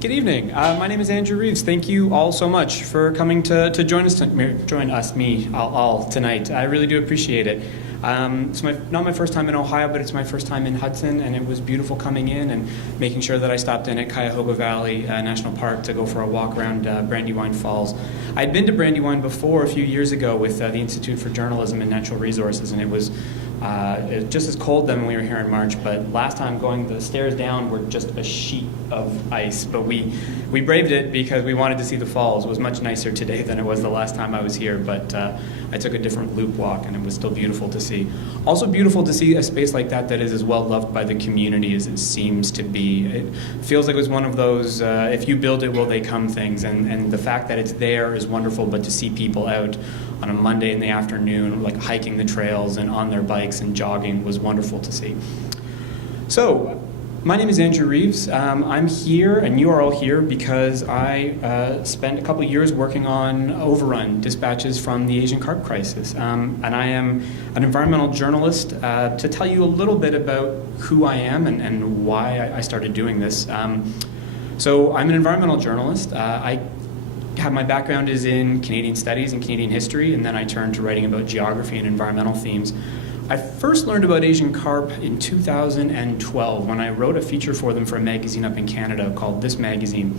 Good evening. My name is Andrew Reeves. Thank you all so much for coming to join us tonight. I really do appreciate it. It's not my first time in Ohio, but it's my first time in Hudson, and it was beautiful coming in and making sure that I stopped in at Cuyahoga Valley National Park to go for a walk around Brandywine Falls. I'd been to Brandywine before a few years ago with the Institute for Journalism and Natural Resources, and it was just as cold then when we were here in March, but last time going the stairs down were just a sheet of ice. But we braved it because we wanted to see the falls. It was much nicer today than it was the last time I was here, but I took a different loop walk and it was still beautiful to see. Also beautiful to see a space like that that is as well loved by the community as it seems to be. It feels like it was one of those, if you build it, will they come things, and the fact that it's there is wonderful, but to see people out on a Monday in the afternoon, like hiking the trails and on their bikes and jogging was wonderful to see. So, my name is Andrew Reeves. I'm here, and you are all here, because I spent a couple years working on Overrun dispatches from the Asian carp crisis. And I am an environmental journalist. To tell you a little bit about who I am and why I started doing this. So I'm an environmental journalist. My background is in Canadian studies and Canadian history, and then I turned to writing about geography and environmental themes. I first learned about Asian carp in 2012 when I wrote a feature for them for a magazine up in Canada called This Magazine.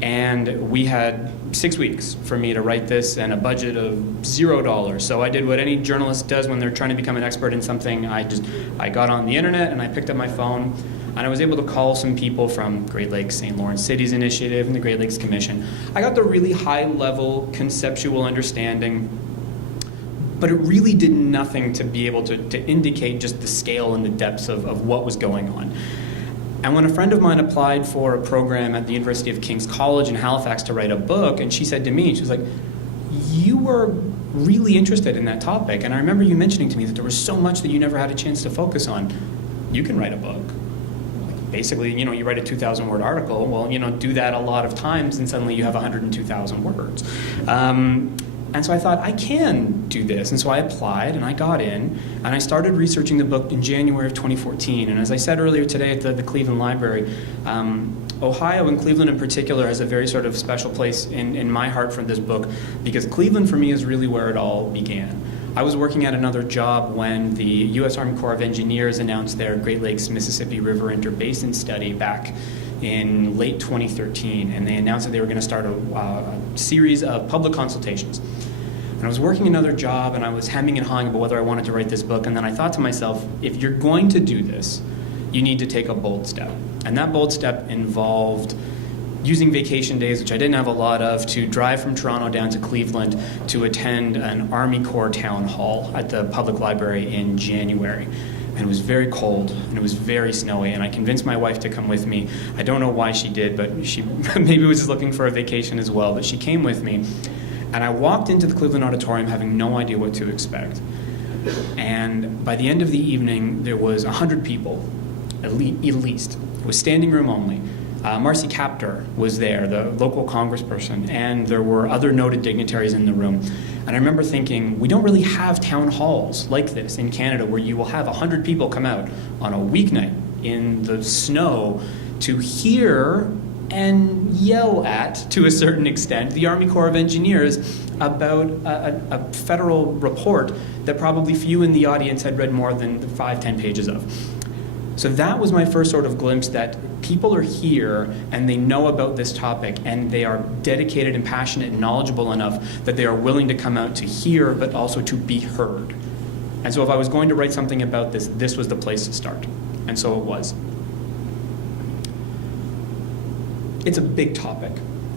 And we had 6 weeks for me to write this and a budget of $0. So I did what any journalist does when they're trying to become an expert in something. I got on the internet and I picked up my phone, and I was able to call some people from Great Lakes St. Lawrence Cities Initiative and the Great Lakes Commission. I got the really high-level conceptual understanding, but it really did nothing to be able to indicate just the scale and the depths of what was going on. And when a friend of mine applied for a program at the University of King's College in Halifax to write a book, and she said to me, she was like, "You were really interested in that topic, and I remember you mentioning to me that there was so much that you never had a chance to focus on. You can write a book." Basically, you write a 2,000-word article, well, do that a lot of times, and suddenly you have 102,000 words. And so I thought, I can do this. And so I applied, and I got in, and I started researching the book in January of 2014. And as I said earlier today at the Cleveland Library, Ohio, and Cleveland in particular, has a very sort of special place in my heart for this book, because Cleveland for me is really where it all began. I was working at another job when the U.S. Army Corps of Engineers announced their Great Lakes Mississippi River Interbasin study back in late 2013, and they announced that they were going to start a series of public consultations. And I was working another job, and I was hemming and hawing about whether I wanted to write this book, and then I thought to myself, if you're going to do this, you need to take a bold step. And that bold step involved using vacation days, which I didn't have a lot of, to drive from Toronto down to Cleveland to attend an Army Corps town hall at the public library in January. And it was very cold, and it was very snowy, and I convinced my wife to come with me. I don't know why she did, but she maybe was just looking for a vacation as well, but she came with me. And I walked into the Cleveland Auditorium having no idea what to expect. And by the end of the evening, there was 100 people, at least. It was standing room only. Marcy Kaptur was there, the local congressperson, and there were other noted dignitaries in the room. And I remember thinking, we don't really have town halls like this in Canada where you will have 100 people come out on a weeknight in the snow to hear and yell at, to a certain extent, the Army Corps of Engineers about a federal report that probably few in the audience had read more than 5-10 pages of. So that was my first sort of glimpse that people are here and they know about this topic, and they are dedicated and passionate and knowledgeable enough that they are willing to come out to hear, but also to be heard. And so if I was going to write something about this, this was the place to start. And so it was. It's a big topic,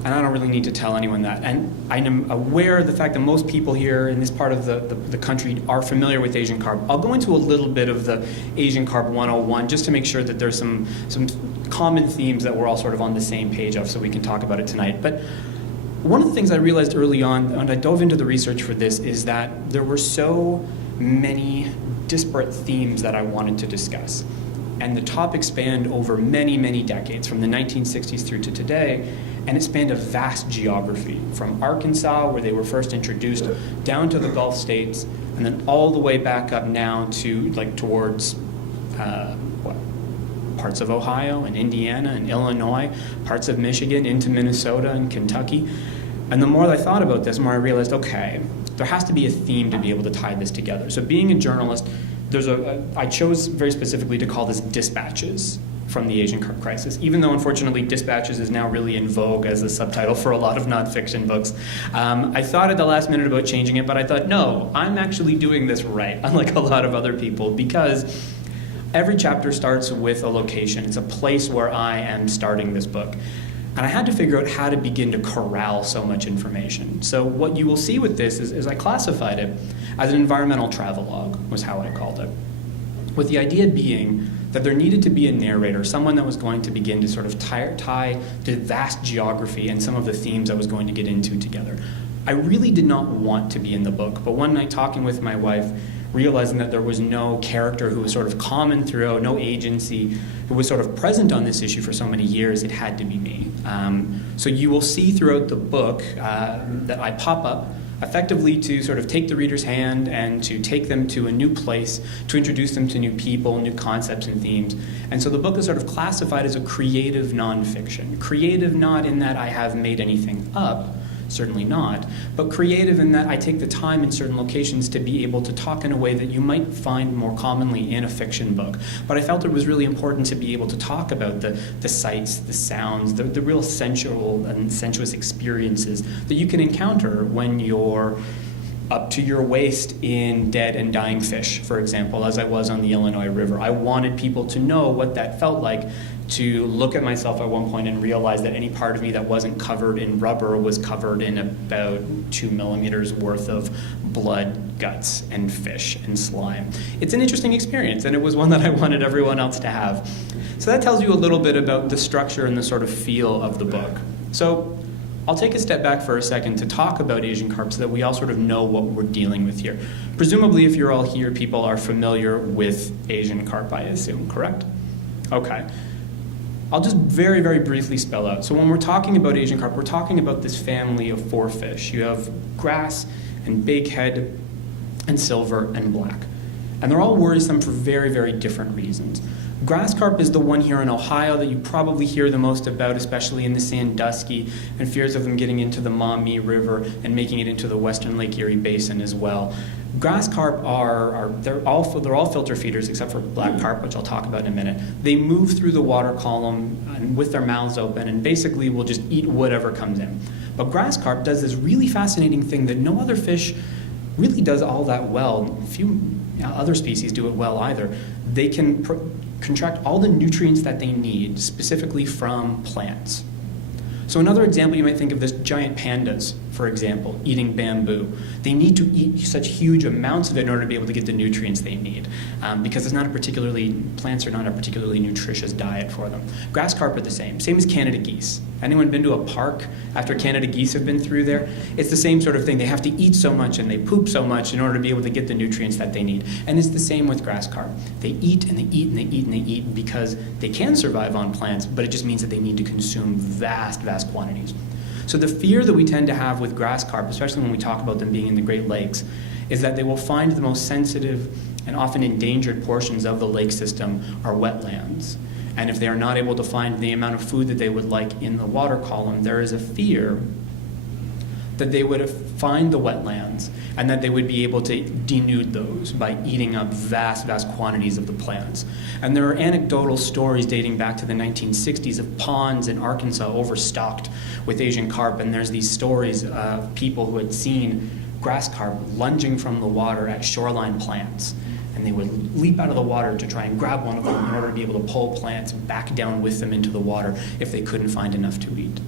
and I don't really need to tell anyone that. And I am aware of the fact that most people here in this part of the country are familiar with Asian carp. I'll go into a little bit of the Asian carp 101 just to make sure that there's some common themes that we're all sort of on the same page of, so we can talk about it tonight. But one of the things I realized early on, when I dove into the research for this, is that there were so many disparate themes that I wanted to discuss. And the topic spanned over many, many decades, from the 1960s through to today, and it spanned a vast geography, from Arkansas, where they were first introduced, down to the Gulf states, and then all the way back up now to, towards parts of Ohio and Indiana and Illinois, parts of Michigan, into Minnesota and Kentucky. And the more I thought about this, the more I realized, okay, there has to be a theme to be able to tie this together. So being a journalist, I chose very specifically to call this Dispatches from the Asian Carp Crisis, even though unfortunately Dispatches is now really in vogue as a subtitle for a lot of nonfiction books. I thought at the last minute about changing it, but I thought, no, I'm actually doing this right, unlike a lot of other people, because every chapter starts with a location. It's a place where I am starting this book. And I had to figure out how to begin to corral so much information. So what you will see with this is I classified it as an environmental travelogue, was how I called it. With the idea being that there needed to be a narrator, someone that was going to begin to sort of tie the vast geography and some of the themes I was going to get into together. I really did not want to be in the book, but one night talking with my wife, realizing that there was no character who was sort of common throughout, no agency who was sort of present on this issue for so many years, it had to be me. So you will see throughout the book that I pop up effectively to sort of take the reader's hand and to take them to a new place, to introduce them to new people, new concepts and themes. And so the book is sort of classified as a creative nonfiction. Creative not in that I have made anything up, certainly not, but creative in that I take the time in certain locations to be able to talk in a way that you might find more commonly in a fiction book. But I felt it was really important to be able to talk about the sights, the sounds, the real sensual and sensuous experiences that you can encounter when you're up to your waist in dead and dying fish, for example, as I was on the Illinois River. I wanted people to know what that felt like, to look at myself at one point and realize that any part of me that wasn't covered in rubber was covered in about 2 millimeters worth of blood, guts, and fish and slime. It's an interesting experience, and it was one that I wanted everyone else to have. So that tells you a little bit about the structure and the sort of feel of the book. So I'll take a step back for a second to talk about Asian carp so that we all sort of know what we're dealing with here. Presumably, if you're all here, people are familiar with Asian carp, I assume, correct? Okay. I'll just very, very briefly spell out. So when we're talking about Asian carp, we're talking about this family of 4 fish. You have grass and bighead and silver and black. And they're all worrisome for very, very different reasons. Grass carp is the one here in Ohio that you probably hear the most about, especially in the Sandusky, and fears of them getting into the Maumee River and making it into the western Lake Erie Basin as well. Grass carp they're all filter feeders except for black carp, which I'll talk about in a minute. They move through the water column and with their mouths open and basically will just eat whatever comes in. But grass carp does this really fascinating thing that no other fish really does all that well. Few other species do it well either. They can contract all the nutrients that they need, specifically from plants. So another example, you might think of this giant pandas, for example, eating bamboo. They need to eat such huge amounts of it in order to be able to get the nutrients they need, because plants are not a particularly nutritious diet for them. Grass carp are the same as Canada geese. Anyone been to a park after Canada geese have been through there? It's the same sort of thing. They have to eat so much and they poop so much in order to be able to get the nutrients that they need. And it's the same with grass carp. They eat and they eat and they eat and they eat because they can survive on plants, but it just means that they need to consume vast, vast quantities. So the fear that we tend to have with grass carp, especially when we talk about them being in the Great Lakes, is that they will find the most sensitive and often endangered portions of the lake system are wetlands. And if they are not able to find the amount of food that they would like in the water column, there is a fear that they would find the wetlands and that they would be able to denude those by eating up vast, vast quantities of the plants. And there are anecdotal stories dating back to the 1960s of ponds in Arkansas overstocked with Asian carp, and there's these stories of people who had seen grass carp lunging from the water at shoreline plants. And they would leap out of the water to try and grab one of them in order to be able to pull plants back down with them into the water if they couldn't find enough to eat.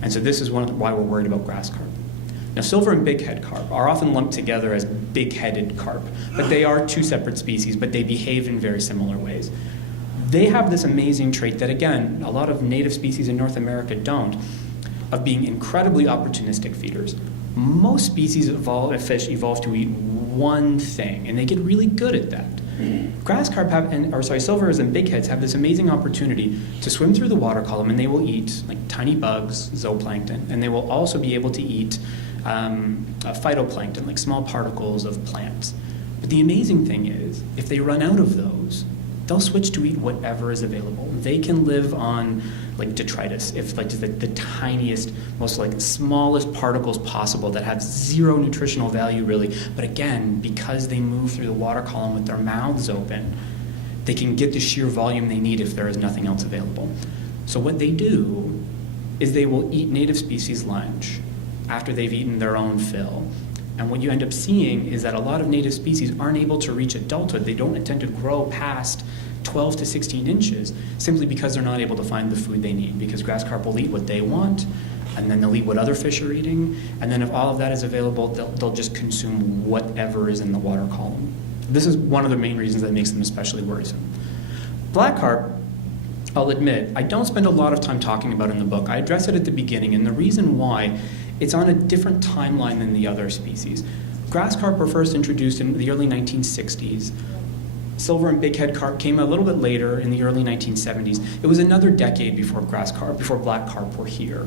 And so this is why we're worried about grass carp. Now, silver and bighead carp are often lumped together as big-headed carp, but they are 2 separate species, but they behave in very similar ways. They have this amazing trait that, again, a lot of native species in North America don't, of being incredibly opportunistic feeders. Most species of fish evolve to eat one thing, and they get really good at that. Grass carp silvers and bigheads have this amazing opportunity to swim through the water column, and they will eat like tiny bugs, zooplankton, and they will also be able to eat phytoplankton, like small particles of plants. But the amazing thing is, if they run out of those, they'll switch to eat whatever is available. They can live on like detritus, if like the tiniest, most like smallest particles possible that have zero nutritional value really. But again, because they move through the water column with their mouths open, they can get the sheer volume they need if there is nothing else available. So what they do is they will eat native species lunch after they've eaten their own fill. And what you end up seeing is that a lot of native species aren't able to reach adulthood. They don't intend to grow past 12 to 16 inches simply because they're not able to find the food they need, because grass carp will eat what they want, and then they'll eat what other fish are eating, and then if all of that is available, they'll just consume whatever is in the water column. This is one of the main reasons that makes them especially worrisome. Black carp, I'll admit, I don't spend a lot of time talking about in the book. I address it at the beginning, and the reason why, it's on a different timeline than the other species. Grass carp were first introduced in the early 1960s. Silver and bighead carp came a little bit later in the early 1970s. It was another decade before black carp were here.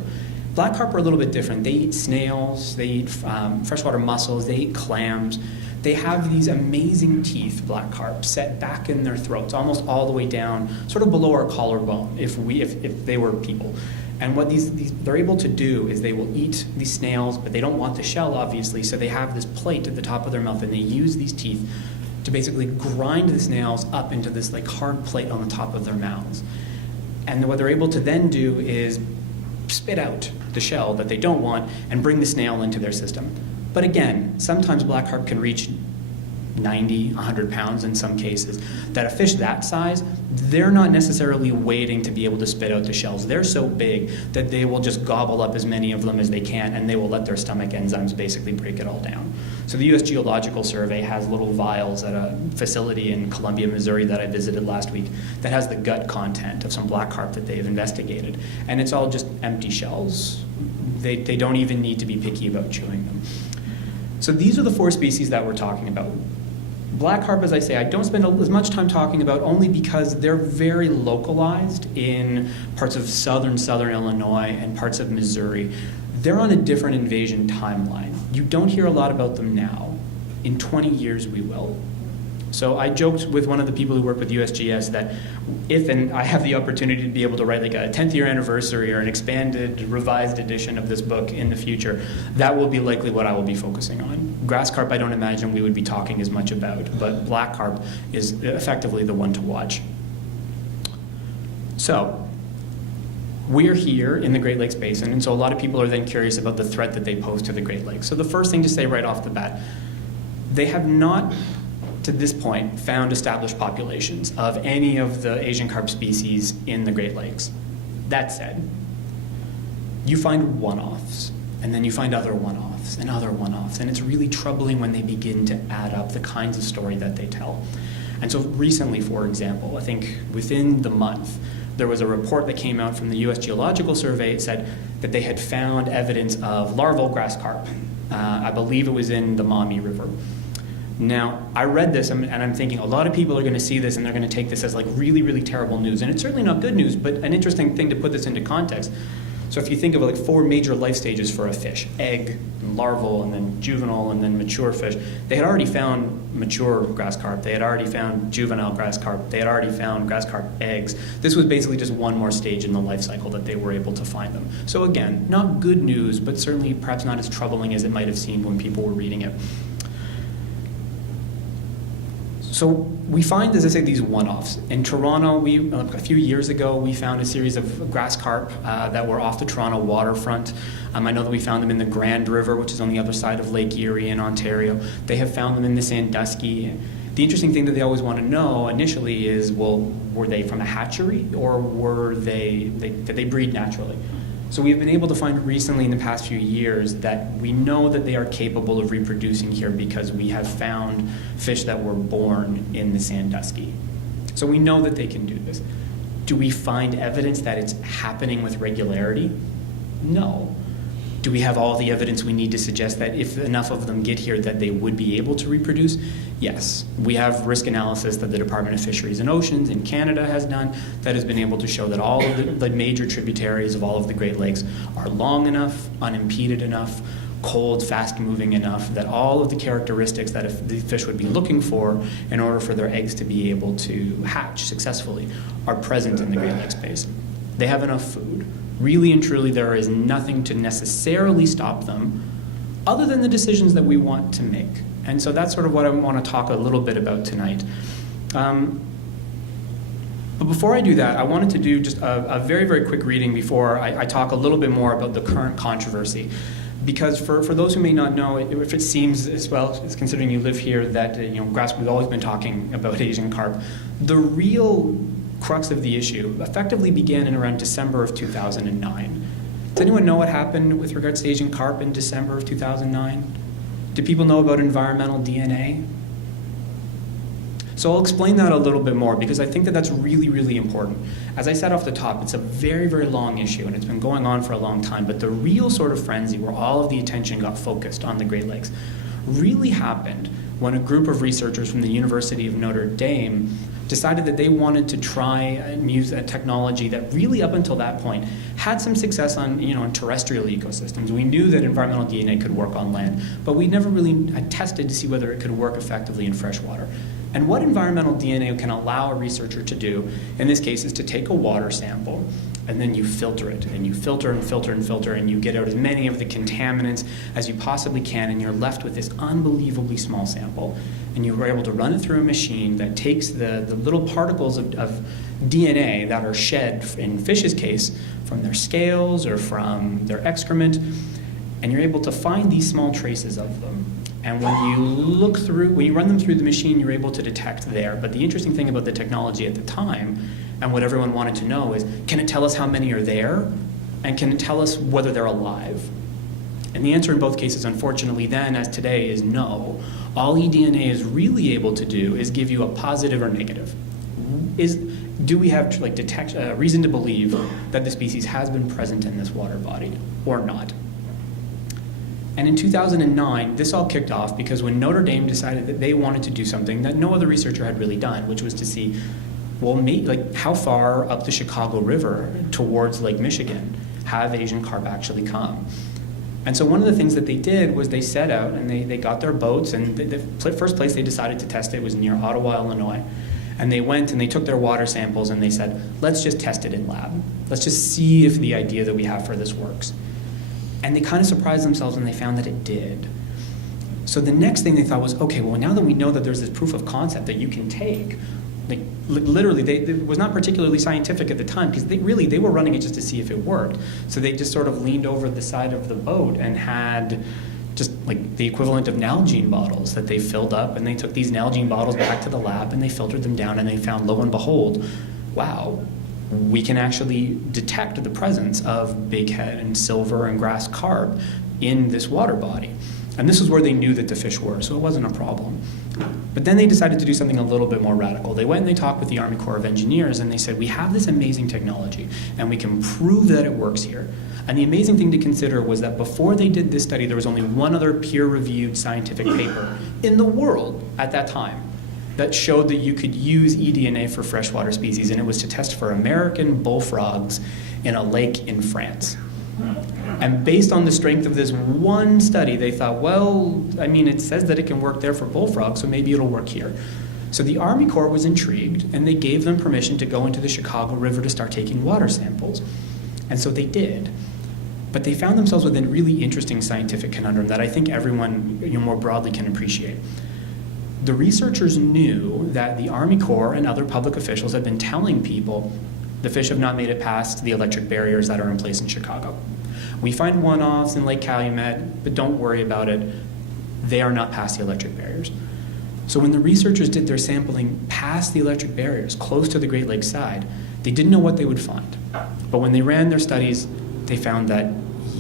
Black carp are a little bit different. They eat snails, they eat freshwater mussels, they eat clams. They have these amazing teeth, black carp, set back in their throats, almost all the way down, sort of below our collarbone, if they were people. And what they're able to do is they will eat these snails, but they don't want the shell, obviously, so they have this plate at the top of their mouth, and they use these teeth to basically grind the snails up into this like hard plate on the top of their mouths. And what they're able to then do is spit out the shell that they don't want and bring the snail into their system. But again, sometimes black carp can reach 90, 100 pounds in some cases, that a fish that size, they're not necessarily waiting to be able to spit out the shells. They're so big that they will just gobble up as many of them as they can, and they will let their stomach enzymes basically break it all down. So the U.S. Geological Survey has little vials at a facility in Columbia, Missouri that I visited last week that has the gut content of some black carp that they've investigated. And it's all just empty shells. They don't even need to be picky about chewing them. So these are the four species that we're talking about. Black carp, as I say, I don't spend as much time talking about only because they're very localized in parts of southern Illinois and parts of Missouri. They're on a different invasion timeline. You don't hear a lot about them now. In 20 years, we will. So I joked with one of the people who work with USGS that if and I have the opportunity to be able to write like a 10th year anniversary or an expanded, revised edition of this book in the future, that will be likely what I will be focusing on. Grass carp, I don't imagine we would be talking as much about, but black carp is effectively the one to watch. So we're here in the Great Lakes Basin, and so a lot of people are then curious about the threat that they pose to the Great Lakes. So the first thing to say right off the bat, they have not to this point found established populations of any of the Asian carp species in the Great Lakes. That said, you find one-offs, and then you find other one-offs, and other one-offs, and it's really troubling when they begin to add up the kinds of story that they tell. And so recently, for example, I think within the month, there was a report that came out from the U.S. Geological Survey. It said that they had found evidence of larval grass carp. I believe it was in the Maumee River. Now, I read this and I'm thinking a lot of people are going to see this and they're going to take this as like really, really terrible news. And it's certainly not good news, but an interesting thing to put this into context. So if you think of like four major life stages for a fish, egg, and larval, and then juvenile, and then mature fish, they had already found mature grass carp. They had already found juvenile grass carp. They had already found grass carp eggs. This was basically just one more stage in the life cycle that they were able to find them. So again, not good news, but certainly perhaps not as troubling as it might have seemed when people were reading it. So we find, as I say, these one-offs. In Toronto, a few years ago, we found a series of grass carp that were off the Toronto waterfront. I know that we found them in the Grand River, which is on the other side of Lake Erie in Ontario. They have found them in the Sandusky. The interesting thing that they always want to know initially is, well, were they from a hatchery or did they breed naturally? So we've been able to find recently in the past few years that we know that they are capable of reproducing here because we have found fish that were born in the Sandusky. So we know that they can do this. Do we find evidence that it's happening with regularity? No. Do we have all the evidence we need to suggest that if enough of them get here that they would be able to reproduce? Yes. We have risk analysis that the Department of Fisheries and Oceans in Canada has done that has been able to show that all of the major tributaries of all of the Great Lakes are long enough, unimpeded enough, cold, fast-moving enough that all of the characteristics that the fish would be looking for in order for their eggs to be able to hatch successfully are present in the Great Lakes Basin. They have enough food. Really and truly, there is nothing to necessarily stop them other than the decisions that we want to make. And so that's sort of what I want to talk a little bit about tonight. But before I do that, I wanted to do just a very, very quick reading before I talk a little bit more about the current controversy. Because for those who may not know, if it seems, as well as considering you live here, that we've always been talking about Asian carp, the real crux of the issue effectively began in around December of 2009. Does anyone know what happened with regards to Asian carp in December of 2009? Do people know about environmental DNA? So I'll explain that a little bit more because I think that that's really, really important. As I said off the top, it's a very, very long issue and it's been going on for a long time, but the real sort of frenzy where all of the attention got focused on the Great Lakes really happened when a group of researchers from the University of Notre Dame decided that they wanted to try and use a technology that really up until that point had some success on, on terrestrial ecosystems. We knew that environmental DNA could work on land, but we never really had tested to see whether it could work effectively in freshwater. And what environmental DNA can allow a researcher to do, in this case, is to take a water sample and then you filter it, and you filter and filter and filter, and you get out as many of the contaminants as you possibly can, and you're left with this unbelievably small sample. And you were able to run it through a machine that takes the little particles of DNA that are shed, in fish's case, from their scales or from their excrement, and you're able to find these small traces of them. And when you run them through the machine, you're able to detect there. But the interesting thing about the technology at the time, and what everyone wanted to know is, can it tell us how many are there? And can it tell us whether they're alive? And the answer in both cases, unfortunately, then as today, is no. All eDNA is really able to do is give you a positive or negative. Do we have reason to believe that the species has been present in this water body or not? And in 2009, this all kicked off because when Notre Dame decided that they wanted to do something that no other researcher had really done, which was to see, well, how far up the Chicago River towards Lake Michigan have Asian carp actually come? And so one of the things that they did was they set out and they got their boats, and the first place they decided to test it was near Ottawa, Illinois. And they went and they took their water samples and they said, let's just test it in lab. Let's just see if the idea that we have for this works. And they kind of surprised themselves and they found that it did. So the next thing they thought was, okay, well, now that we know that there's this proof of concept that you can take, literally, it was not particularly scientific at the time because they were running it just to see if it worked. So they just sort of leaned over the side of the boat and had just the equivalent of Nalgene bottles that they filled up, and they took these Nalgene bottles back to the lab and they filtered them down and they found, lo and behold, wow, we can actually detect the presence of bighead and silver and grass carp in this water body. And this is where they knew that the fish were, so it wasn't a problem. But then they decided to do something a little bit more radical. They went and they talked with the Army Corps of Engineers and they said, we have this amazing technology and we can prove that it works here. And the amazing thing to consider was that before they did this study, there was only one other peer-reviewed scientific paper in the world at that time that showed that you could use eDNA for freshwater species, and it was to test for American bullfrogs in a lake in France. And based on the strength of this one study, they thought, well, it says that it can work there for bullfrogs, so maybe it'll work here. So the Army Corps was intrigued, and they gave them permission to go into the Chicago River to start taking water samples. And so they did. But they found themselves with a really interesting scientific conundrum that I think everyone more broadly can appreciate. The researchers knew that the Army Corps and other public officials had been telling people the fish have not made it past the electric barriers that are in place in Chicago. We find one-offs in Lake Calumet, but don't worry about it. They are not past the electric barriers. So when the researchers did their sampling past the electric barriers, close to the Great Lakes side, they didn't know what they would find. But when they ran their studies, they found that,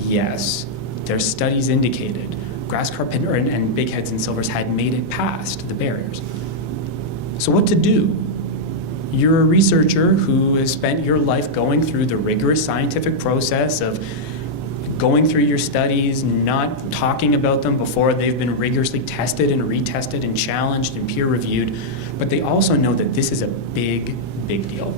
yes, their studies indicated grass carp and bigheads and silvers had made it past the barriers. So what to do? You're a researcher who has spent your life going through the rigorous scientific process of going through your studies, not talking about them before they've been rigorously tested and retested and challenged and peer-reviewed, but they also know that this is a big, big deal.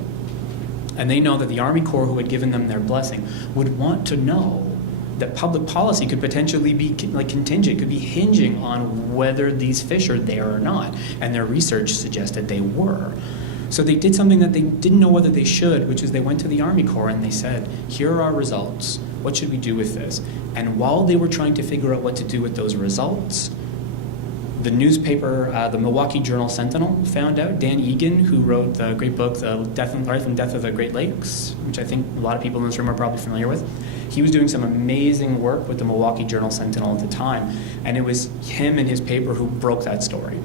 And they know that the Army Corps, who had given them their blessing, would want to know that public policy could potentially be contingent, could be hinging on whether these fish are there or not. And their research suggested they were. So they did something that they didn't know whether they should, which is they went to the Army Corps and they said, here are our results. What should we do with this? And while they were trying to figure out what to do with those results, the newspaper, the Milwaukee Journal-Sentinel, found out. Dan Egan, who wrote the great book, The Life and Death of the Great Lakes, which I think a lot of people in this room are probably familiar with, he was doing some amazing work with the Milwaukee Journal-Sentinel at the time, and it was him and his paper who broke that story.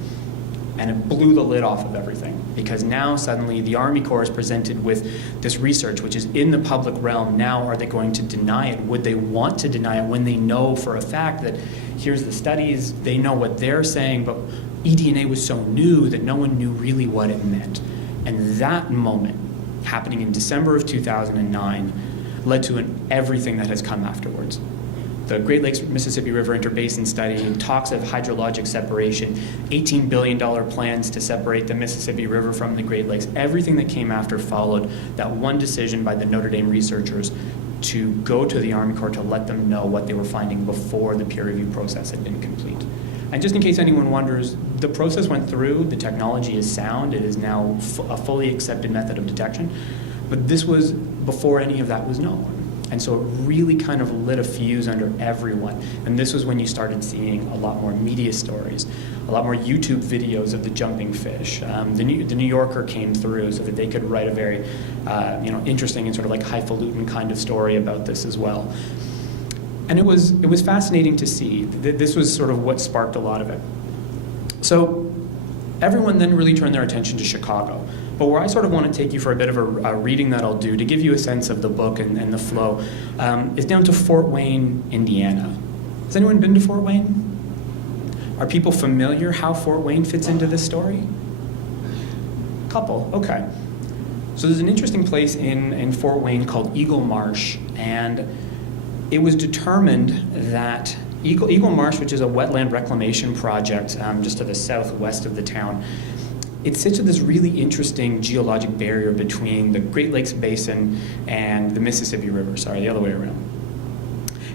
And it blew the lid off of everything, because now suddenly the Army Corps is presented with this research, which is in the public realm. Now, are they going to deny it? Would they want to deny it when they know for a fact that here's the studies, they know what they're saying, but eDNA was so new that no one knew really what it meant. And that moment, happening in December of 2009, led to everything that has come afterwards. The Great Lakes Mississippi River Interbasin Study talks of hydrologic separation, $18 billion plans to separate the Mississippi River from the Great Lakes. Everything that came after followed that one decision by the Notre Dame researchers to go to the Army Corps to let them know what they were finding before the peer review process had been complete. And just in case anyone wonders, the process went through, the technology is sound, it is now a fully accepted method of detection, but this was before any of that was known. And so it really kind of lit a fuse under everyone. And this was when you started seeing a lot more media stories, a lot more YouTube videos of the jumping fish. The New Yorker came through so that they could write a very interesting and sort of like highfalutin kind of story about this as well. And it was fascinating to see. This was sort of what sparked a lot of it. So everyone then really turned their attention to Chicago. But where I sort of want to take you for a bit of a reading that I'll do to give you a sense of the book and the flow is down to Fort Wayne, Indiana. Has anyone been to Fort Wayne? Are people familiar how Fort Wayne fits into this story? Couple, okay. So there's an interesting place in Fort Wayne called Eagle Marsh, and it was determined that Eagle Marsh, which is a wetland reclamation project just to the southwest of the town, it sits at this really interesting geologic barrier between the Great Lakes Basin and the Mississippi River, the other way around.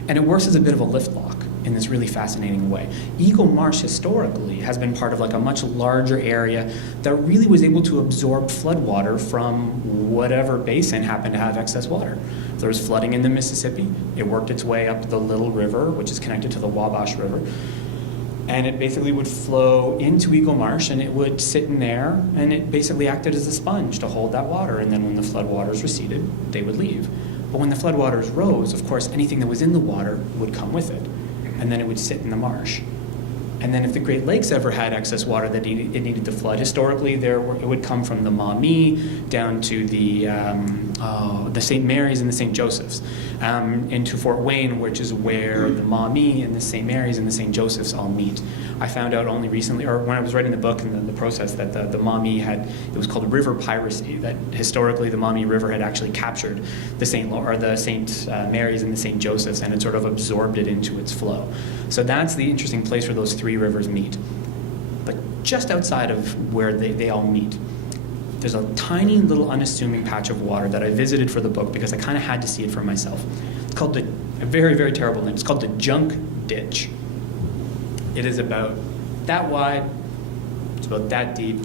And it works as a bit of a lift lock in this really fascinating way. Eagle Marsh historically has been part of like a much larger area that really was able to absorb floodwater from whatever basin happened to have excess water. If there was flooding in the Mississippi, it worked its way up the Little River, which is connected to the Wabash River. And it basically would flow into Eagle Marsh, and it would sit in there, and it basically acted as a sponge to hold that water. And then when the floodwaters receded, they would leave. But when the floodwaters rose, of course, anything that was in the water would come with it. And then it would sit in the marsh. And then if the Great Lakes ever had excess water that it needed to flood, historically it would come from the Maumee down to the St. Mary's and the St. Joseph's, into Fort Wayne, which is where the Maumee and the St. Mary's and the St. Joseph's all meet. I found out only recently, or when I was writing the book and the process, that the Maumee it was called river piracy, that historically the Maumee River had actually captured the St. Mary's and the St. Joseph's and had sort of absorbed it into its flow. So that's the interesting place where those three rivers meet. But just outside of where they all meet, there's a tiny little unassuming patch of water that I visited for the book because I kind of had to see it for myself. It's called a very, very terrible name. It's called the Junk Ditch. It is about that wide, it's about that deep.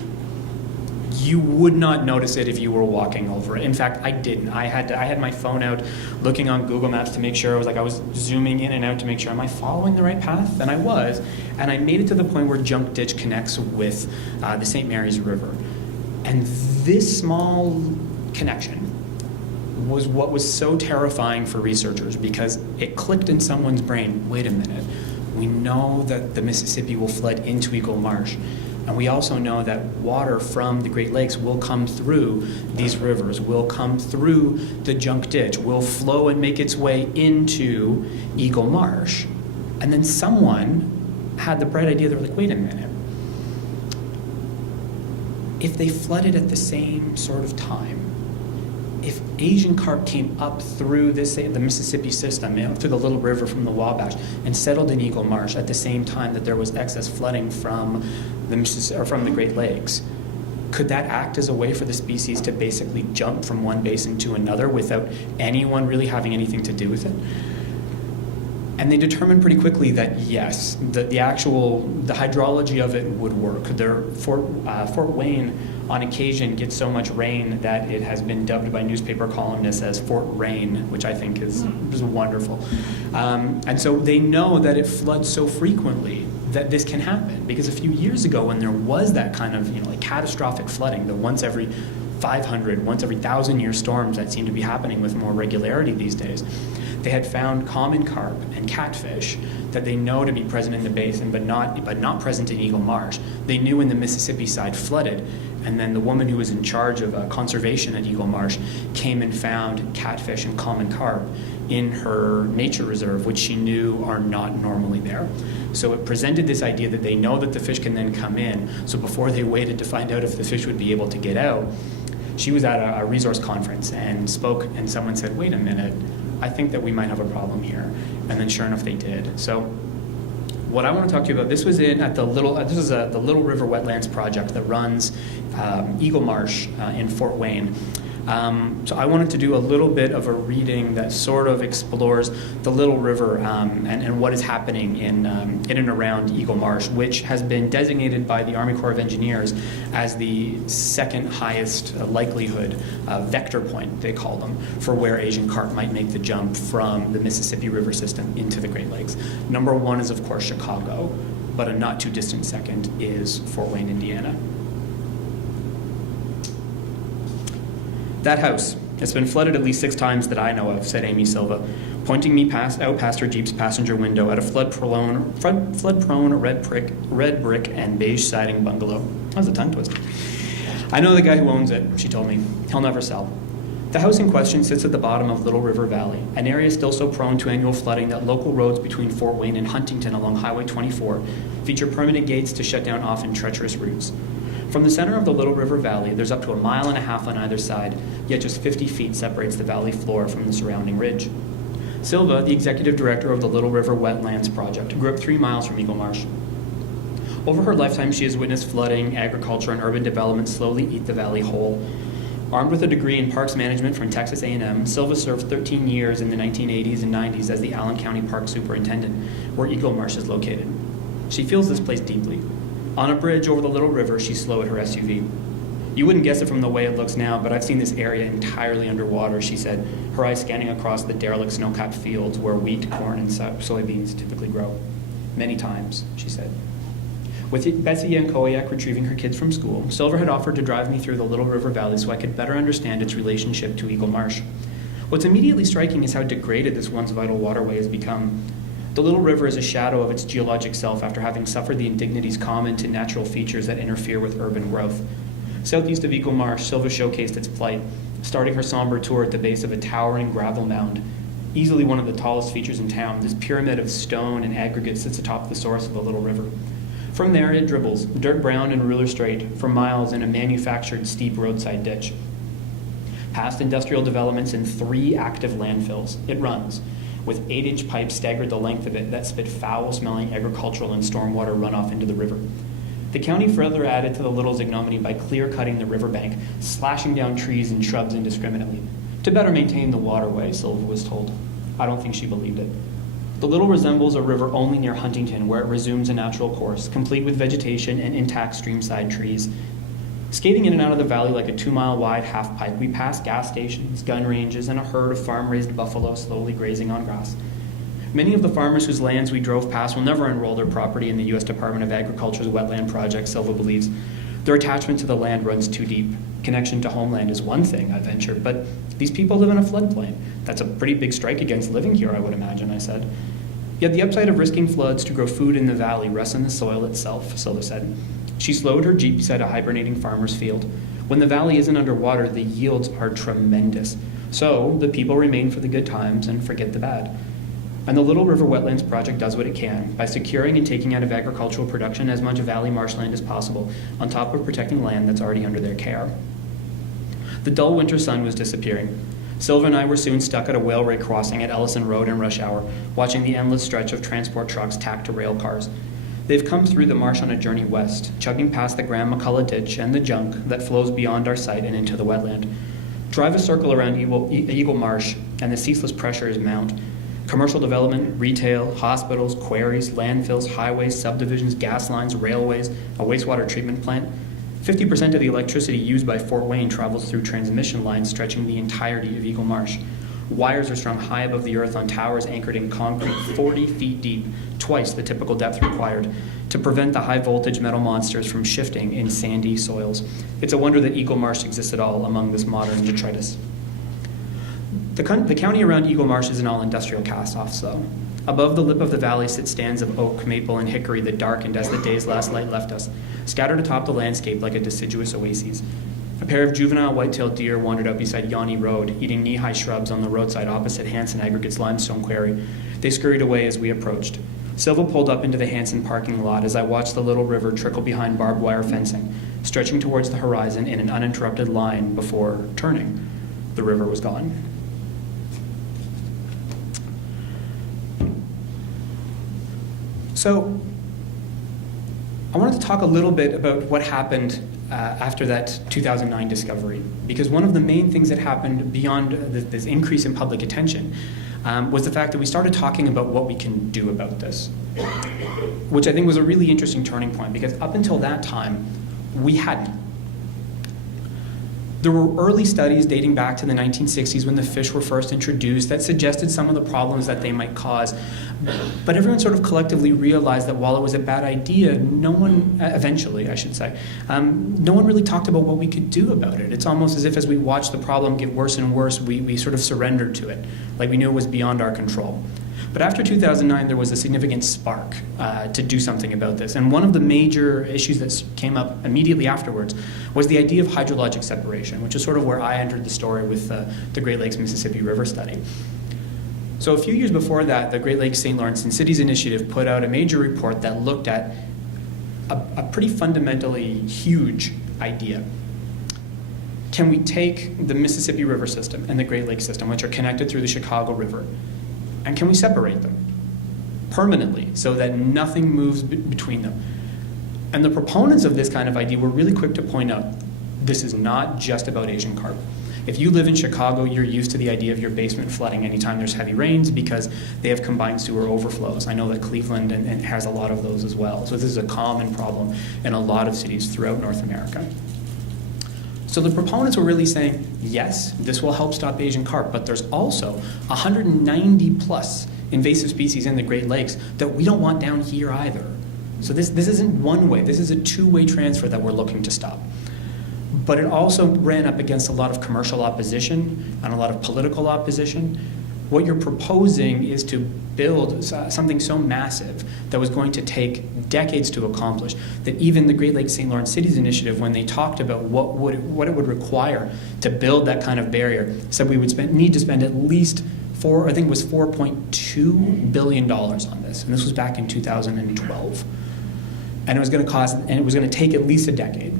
You would not notice it if you were walking over it. In fact, I didn't. I had my phone out looking on Google Maps to make sure. I was zooming in and out to make sure, am I following the right path? And I was. And I made it to the point where Junk Ditch connects with the St. Mary's River. And this small connection was what was so terrifying for researchers, because it clicked in someone's brain, wait a minute, we know that the Mississippi will flood into Eagle Marsh. And we also know that water from the Great Lakes will come through these rivers, will come through the Junk Ditch, will flow and make its way into Eagle Marsh. And then someone had the bright idea, they were like, wait a minute. If they flooded at the same sort of time, if Asian carp came up through the Mississippi system, through the Little River from the Wabash, and settled in Eagle Marsh at the same time that there was excess flooding from the Great Lakes, could that act as a way for the species to basically jump from one basin to another without anyone really having anything to do with it? And they determined pretty quickly that yes, the hydrology of it would work. Fort Wayne, on occasion, gets so much rain that it has been dubbed by newspaper columnists as Fort Rain, which I think is wonderful. And so they know that it floods so frequently that this can happen. Because a few years ago, when there was that kind of like catastrophic flooding, the once every 500, once every 1,000-year storms that seem to be happening with more regularity these days, they had found common carp and catfish that they know to be present in the basin, but not present in Eagle Marsh. They knew when the Mississippi side flooded, and then the woman who was in charge of conservation at Eagle Marsh came and found catfish and common carp in her nature reserve, which she knew are not normally there. So it presented this idea that they know that the fish can then come in. So before they waited to find out if the fish would be able to get out, she was at a resource conference and spoke, and someone said, "Wait a minute, I think that we might have a problem here." And then sure enough they did. So what I want to talk to you about, this was the Little River Wetlands project that runs Eagle Marsh in Fort Wayne. So I wanted to do a little bit of a reading that sort of explores the Little River and what is happening in and around Eagle Marsh, which has been designated by the Army Corps of Engineers as the second highest likelihood vector point, they call them, for where Asian carp might make the jump from the Mississippi River system into the Great Lakes. Number one is, of course, Chicago, but a not too distant second is Fort Wayne, Indiana. "That house, it's been flooded at least 6 times that I know of," said Amy Silva, pointing me out past her Jeep's passenger window at a flood-prone red brick and beige siding bungalow. That was a tongue twister. "I know the guy who owns it," she told me. "He'll never sell." The house in question sits at the bottom of Little River Valley, an area still so prone to annual flooding that local roads between Fort Wayne and Huntington along Highway 24 feature permanent gates to shut down often treacherous routes. From the center of the Little River Valley, there's up to 1.5 miles on either side, yet just 50 feet separates the valley floor from the surrounding ridge. Silva, the executive director of the Little River Wetlands Project, grew up 3 miles from Eagle Marsh. Over her lifetime, she has witnessed flooding, agriculture, and urban development slowly eat the valley whole. Armed with a degree in parks management from Texas A&M, Silva served 13 years in the 1980s and 90s as the Allen County Park Superintendent, where Eagle Marsh is located. She feels this place deeply. On a bridge over the Little River, she slowed her SUV. "You wouldn't guess it from the way it looks now, but I've seen this area entirely underwater," she said, her eyes scanning across the derelict snow-capped fields where wheat, corn, and soybeans typically grow. "Many times," she said. With Betsy and Koyak retrieving her kids from school, Silver had offered to drive me through the Little River Valley so I could better understand its relationship to Eagle Marsh. What's immediately striking is how degraded this once vital waterway has become. The Little River is a shadow of its geologic self after having suffered the indignities common to natural features that interfere with urban growth. Southeast of Eagle Marsh, Silva showcased its plight, starting her somber tour at the base of a towering gravel mound. Easily one of the tallest features in town, this pyramid of stone and aggregate sits atop the source of the Little River. From there, it dribbles, dirt brown and ruler straight, for miles in a manufactured steep roadside ditch. Past industrial developments and 3 active landfills, it runs, with 8-inch pipes staggered the length of it that spit foul-smelling agricultural and stormwater runoff into the river. The county further added to the Little's ignominy by clear-cutting the riverbank, slashing down trees and shrubs indiscriminately, to better maintain the waterway, Silva was told. I don't think she believed it. The Little resembles a river only near Huntington, where it resumes a natural course, complete with vegetation and intact streamside trees. Skating in and out of the valley like a 2-mile-wide half-pipe, we pass gas stations, gun ranges, and a herd of farm-raised buffalo slowly grazing on grass. Many of the farmers whose lands we drove past will never enroll their property in the U.S. Department of Agriculture's wetland project, Silva believes. Their attachment to the land runs too deep. Connection to homeland is one thing, I ventured, but these people live in a floodplain. That's a pretty big strike against living here, I would imagine, I said. Yet the upside of risking floods to grow food in the valley rests in the soil itself, Silva said. She slowed her Jeep beside a hibernating farmer's field. When the valley isn't underwater, the yields are tremendous. So the people remain for the good times and forget the bad. And the Little River Wetlands Project does what it can by securing and taking out of agricultural production as much valley marshland as possible, on top of protecting land that's already under their care. The dull winter sun was disappearing. Silva and I were soon stuck at a railway crossing at Ellison Road in rush hour, watching the endless stretch of transport trucks tacked to rail cars. They've come through the marsh on a journey west, chugging past the Grand McCullough Ditch and the junk that flows beyond our sight and into the wetland. Drive a circle around Eagle Marsh, and the ceaseless pressures mount. Commercial development, retail, hospitals, quarries, landfills, highways, subdivisions, gas lines, railways, a wastewater treatment plant. 50% of the electricity used by Fort Wayne travels through transmission lines stretching the entirety of Eagle Marsh. Wires are strung high above the earth on towers anchored in concrete 40 feet deep, twice the typical depth required, to prevent the high-voltage metal monsters from shifting in sandy soils. It's a wonder that Eagle Marsh exists at all among this modern detritus. The county around Eagle Marsh is an all-industrial cast-off, though. Above the lip of the valley sit stands of oak, maple, and hickory that darkened as the day's last light left us, scattered atop the landscape like a deciduous oasis. A pair of juvenile white-tailed deer wandered out beside Yanni Road, eating knee-high shrubs on the roadside opposite Hanson Aggregates limestone quarry. They scurried away as we approached. Silva pulled up into the Hanson parking lot as I watched the little river trickle behind barbed wire fencing, stretching towards the horizon in an uninterrupted line before turning. The river was gone. So, I wanted to talk a little bit about what happened after that 2009 discovery, because one of the main things that happened beyond this increase in public attention was the fact that we started talking about what we can do about this, which I think was a really interesting turning point, because up until that time, we hadn't. There were early studies dating back to the 1960s when the fish were first introduced that suggested some of the problems that they might cause. But everyone sort of collectively realized that while it was a bad idea, no one, eventually I should say, no one really talked about what we could do about it. It's almost as if as we watched the problem get worse and worse, we sort of surrendered to it, like we knew it was beyond our control. But after 2009, there was a significant spark to do something about this. And one of the major issues that came up immediately afterwards was the idea of hydrologic separation, which is sort of where I entered the story with the Great Lakes Mississippi River study. So a few years before that, the Great Lakes St. Lawrence and Cities Initiative put out a major report that looked at a pretty fundamentally huge idea. Can we take the Mississippi River system and the Great Lakes system, which are connected through the Chicago River, and can we separate them permanently so that nothing moves between them? And the proponents of this kind of idea were really quick to point out, this is not just about Asian carp. If you live in Chicago, you're used to the idea of your basement flooding anytime there's heavy rains because they have combined sewer overflows. I know that Cleveland and has a lot of those as well. So this is a common problem in a lot of cities throughout North America. So the proponents were really saying, yes, this will help stop Asian carp, but there's also 190 plus invasive species in the Great Lakes that we don't want down here either. So this isn't one way, this is a two-way transfer that we're looking to stop. But it also ran up against a lot of commercial opposition and a lot of political opposition. What you're proposing is to build something so massive that was going to take decades to accomplish, that even the Great Lakes St. Lawrence Cities Initiative, when they talked about what it would require to build that kind of barrier, said we would need to spend at least $4.2 billion on this. And this was back in 2012. And it was going to cost, and it was going to take at least a decade.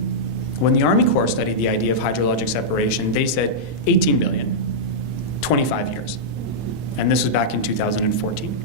When the Army Corps studied the idea of hydrologic separation, they said 18 billion, 25 years. And this was back in 2014.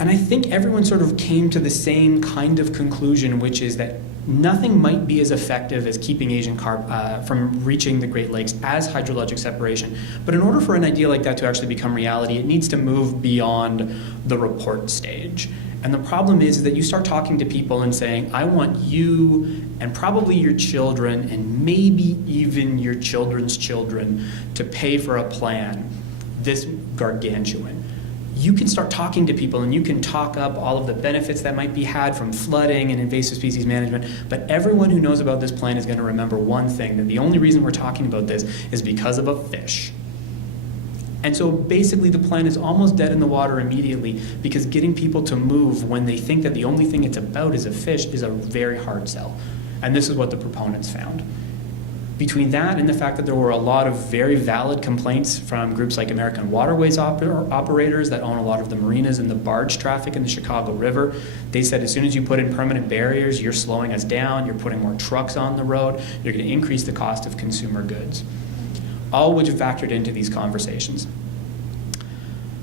And I think everyone sort of came to the same kind of conclusion, which is that nothing might be as effective as keeping Asian carp from reaching the Great Lakes as hydrologic separation. But in order for an idea like that to actually become reality, it needs to move beyond the report stage. And the problem is that you start talking to people and saying, I want you and probably your children and maybe even your children's children to pay for a plan this gargantuan. You can start talking to people and you can talk up all of the benefits that might be had from flooding and invasive species management, but everyone who knows about this plan is going to remember one thing, that the only reason we're talking about this is because of a fish. And so basically the plan is almost dead in the water immediately, because getting people to move when they think that the only thing it's about is a fish is a very hard sell. And this is what the proponents found. Between that and the fact that there were a lot of very valid complaints from groups like American Waterways operators that own a lot of the marinas and the barge traffic in the Chicago River, they said as soon as you put in permanent barriers, you're slowing us down, you're putting more trucks on the road, you're going to increase the cost of consumer goods. All which factored into these conversations.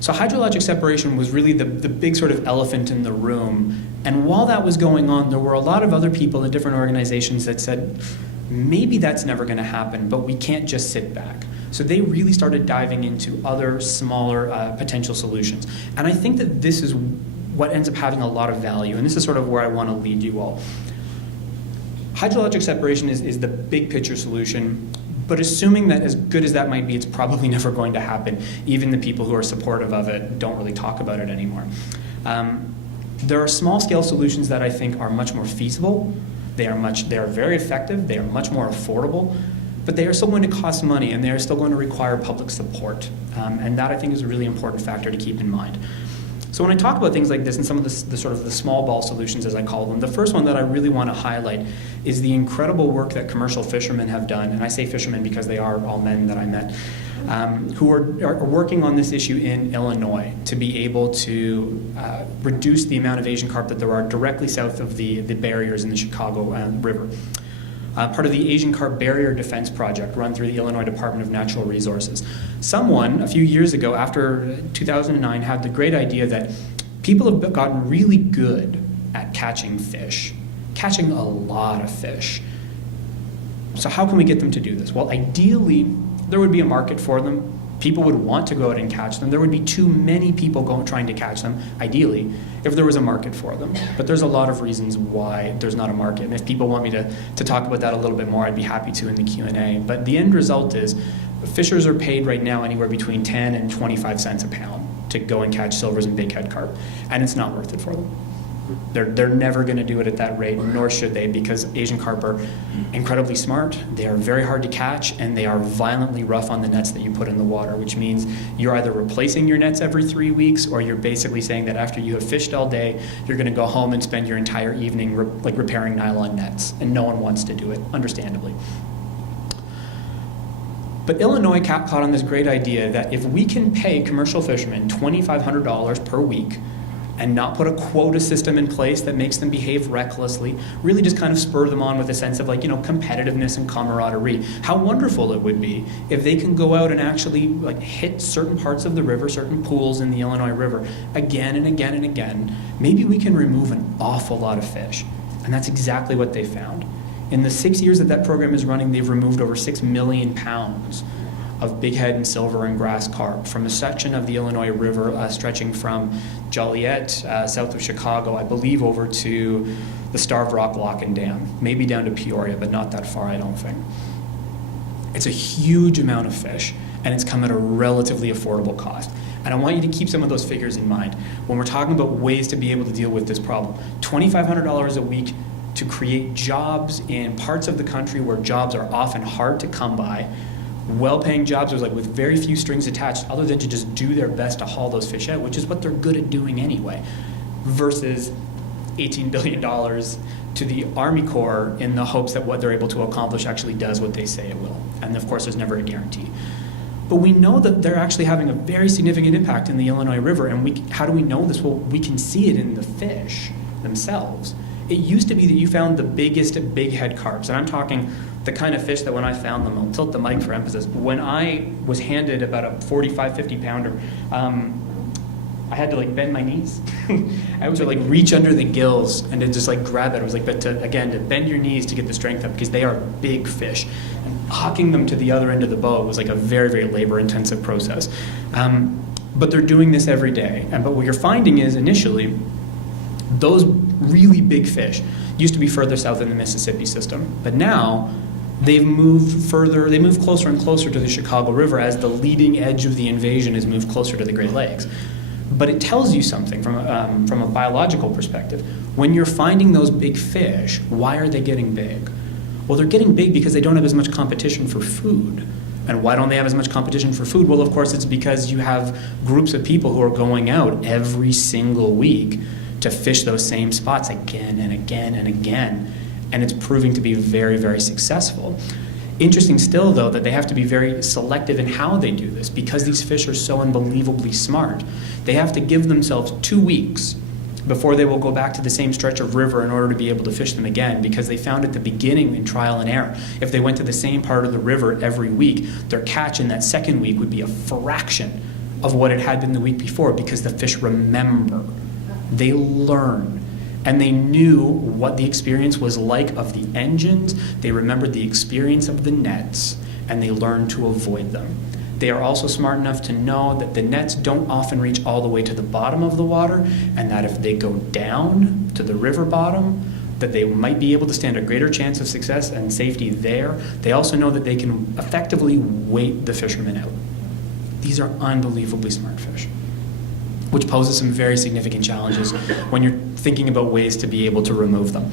So hydrologic separation was really the big sort of elephant in the room. And while that was going on, there were a lot of other people in different organizations that said, maybe that's never going to happen, but we can't just sit back. So they really started diving into other smaller potential solutions. And I think that this is what ends up having a lot of value, and this is sort of where I want to lead you all. Hydrologic separation is the big picture solution, but assuming that as good as that might be, it's probably never going to happen. Even the people who are supportive of it don't really talk about it anymore. There are small scale solutions that I think are much more feasible. They are very effective, they are much more affordable, but they are still going to cost money and they are still going to require public support. And that I think is a really important factor to keep in mind. So when I talk about things like this and some of the sort of the small ball solutions, as I call them, the first one that I really want to highlight is the incredible work that commercial fishermen have done, and I say fishermen because they are all men that I met, who are working on this issue in Illinois to be able to reduce the amount of Asian carp that there are directly south of the barriers in the Chicago River. Part of the Asian Carp Barrier Defense Project run through the Illinois Department of Natural Resources. Someone, a few years ago, after 2009, had the great idea that people have gotten really good at catching fish, catching a lot of fish. So how can we get them to do this? Well, ideally, there would be a market for them. People would want to go out and catch them. There would be too many people trying to catch them, ideally, if there was a market for them. But there's a lot of reasons why there's not a market. And if people want me to talk about that a little bit more, I'd be happy to in the Q&A. But the end result is fishers are paid right now anywhere between 10 and 25 cents a pound to go and catch silvers and bighead carp. And it's not worth it for them. They're never going to do it at that rate, nor should they, because Asian carp are incredibly smart, they are very hard to catch, and they are violently rough on the nets that you put in the water, which means you're either replacing your nets every 3 weeks, or you're basically saying that after you have fished all day, you're going to go home and spend your entire evening repairing nylon nets, and no one wants to do it, understandably. But Illinois caught on this great idea that if we can pay commercial fishermen $2,500 per week and not put a quota system in place that makes them behave recklessly, really just kind of spur them on with a sense of competitiveness and camaraderie. How wonderful it would be if they can go out and actually hit certain parts of the river, certain pools in the Illinois River again and again and again. Maybe we can remove an awful lot of fish. And that's exactly what they found. In the 6 years that program is running, they've removed over 6 million pounds of bighead and silver and grass carp from a section of the Illinois River stretching from Joliet, south of Chicago, I believe over to the Starved Rock Lock and Dam, maybe down to Peoria, but not that far, I don't think. It's a huge amount of fish, and it's come at a relatively affordable cost. And I want you to keep some of those figures in mind when we're talking about ways to be able to deal with this problem. $2,500 a week to create jobs in parts of the country where jobs are often hard to come by, well-paying jobs with very few strings attached other than to just do their best to haul those fish out, which is what they're good at doing anyway, versus $18 billion to the Army Corps in the hopes that what they're able to accomplish actually does what they say it will. And of course, there's never a guarantee. But we know that they're actually having a very significant impact in the Illinois River, and how do we know this? Well, we can see it in the fish themselves. It used to be that you found the biggest bighead carps, and I'm talking the kind of fish that when I found them, I'll tilt the mic for emphasis, when I was handed about a 45, 50 pounder, I had to bend my knees. I was to reach under the gills and to just grab it. I was but to bend your knees to get the strength up, because they are big fish. And hawking them to the other end of the boat was a very, very labor intensive process. But they're doing this every day. But what you're finding is initially, those really big fish used to be further south in the Mississippi system, but now they've moved closer and closer to the Chicago River as the leading edge of the invasion has moved closer to the Great Lakes. But it tells you something from a biological perspective. When you're finding those big fish, why are they getting big? Well, they're getting big because they don't have as much competition for food. And why don't they have as much competition for food? Well, of course, it's because you have groups of people who are going out every single week to fish those same spots again and again and again. And it's proving to be very, very successful. Interesting still, though, that they have to be very selective in how they do this, because these fish are so unbelievably smart. They have to give themselves 2 weeks before they will go back to the same stretch of river in order to be able to fish them again, because they found at the beginning in trial and error, if they went to the same part of the river every week, their catch in that second week would be a fraction of what it had been the week before, because the fish remember. They learn. And they knew what the experience was like of the engines. They remembered the experience of the nets. and they learn to avoid them. They are also smart enough to know that the nets don't often reach all the way to the bottom of the water, and that if they go down to the river bottom, that they might be able to stand a greater chance of success and safety there. They also know that they can effectively wait the fishermen out. These are unbelievably smart fish, which poses some very significant challenges when you're thinking about ways to be able to remove them.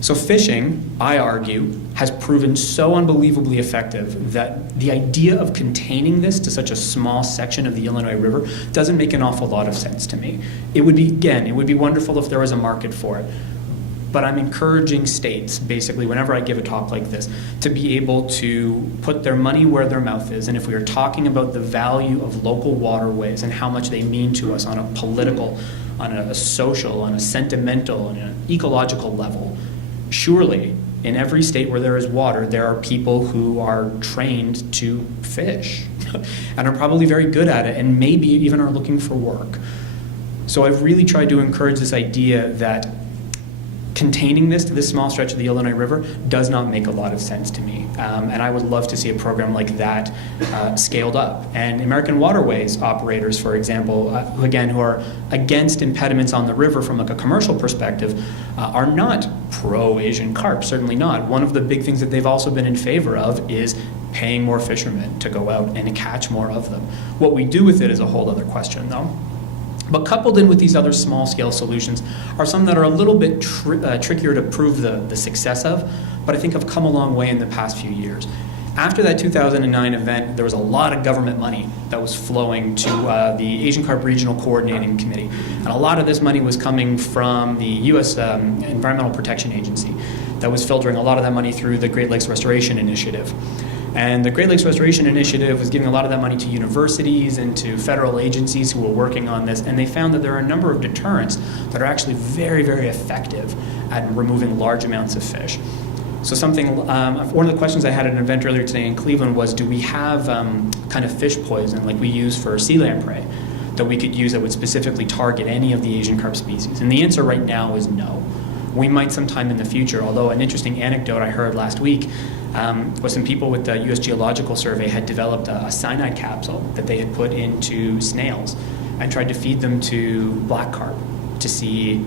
So fishing, I argue, has proven so unbelievably effective that the idea of containing this to such a small section of the Illinois River doesn't make an awful lot of sense to me. It would be wonderful if there was a market for it. But I'm encouraging states, basically, whenever I give a talk like this, to be able to put their money where their mouth is. And if we are talking about the value of local waterways and how much they mean to us on a political, on a social, on a sentimental, on an ecological level, surely in every state where there is water, there are people who are trained to fish and are probably very good at it and maybe even are looking for work. So I've really tried to encourage this idea that containing this to this small stretch of the Illinois River does not make a lot of sense to me. And I would love to see a program like that scaled up. And American waterways operators, for example, who are against impediments on the river from like a commercial perspective, are not pro-Asian carp, certainly not. One of the big things that they've also been in favor of is paying more fishermen to go out and catch more of them. What we do with it is a whole other question, though. But coupled in with these other small-scale solutions are some that are a little bit trickier to prove the success of, but I think have come a long way in the past few years. After that 2009 event, there was a lot of government money that was flowing to the Asian Carp Regional Coordinating Committee. And a lot of this money was coming from the U.S. Environmental Protection Agency that was filtering a lot of that money through the Great Lakes Restoration Initiative. And the Great Lakes Restoration Initiative was giving a lot of that money to universities and to federal agencies who were working on this, and they found that there are a number of deterrents that are actually very, very effective at removing large amounts of fish. So one of the questions I had at an event earlier today in Cleveland was, do we have kind of fish poison like we use for sea lamprey that we could use that would specifically target any of the Asian carp species? And the answer right now is no. We might sometime in the future, although an interesting anecdote I heard last week was some people with the U.S. Geological Survey had developed a cyanide capsule that they had put into snails and tried to feed them to black carp to see,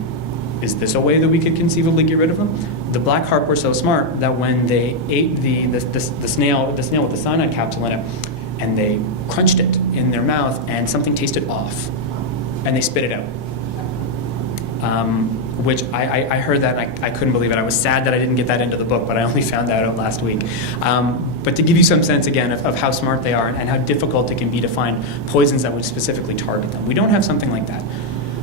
is this a way that we could conceivably get rid of them? The black carp were so smart that when they ate the snail with the cyanide capsule in it, and they crunched it in their mouth and something tasted off, and they spit it out. Which I heard that and I couldn't believe it. I was sad that I didn't get that into the book, but I only found that out last week. But to give you some sense, again, of how smart they are and how difficult it can be to find poisons that would specifically target them. We don't have something like that.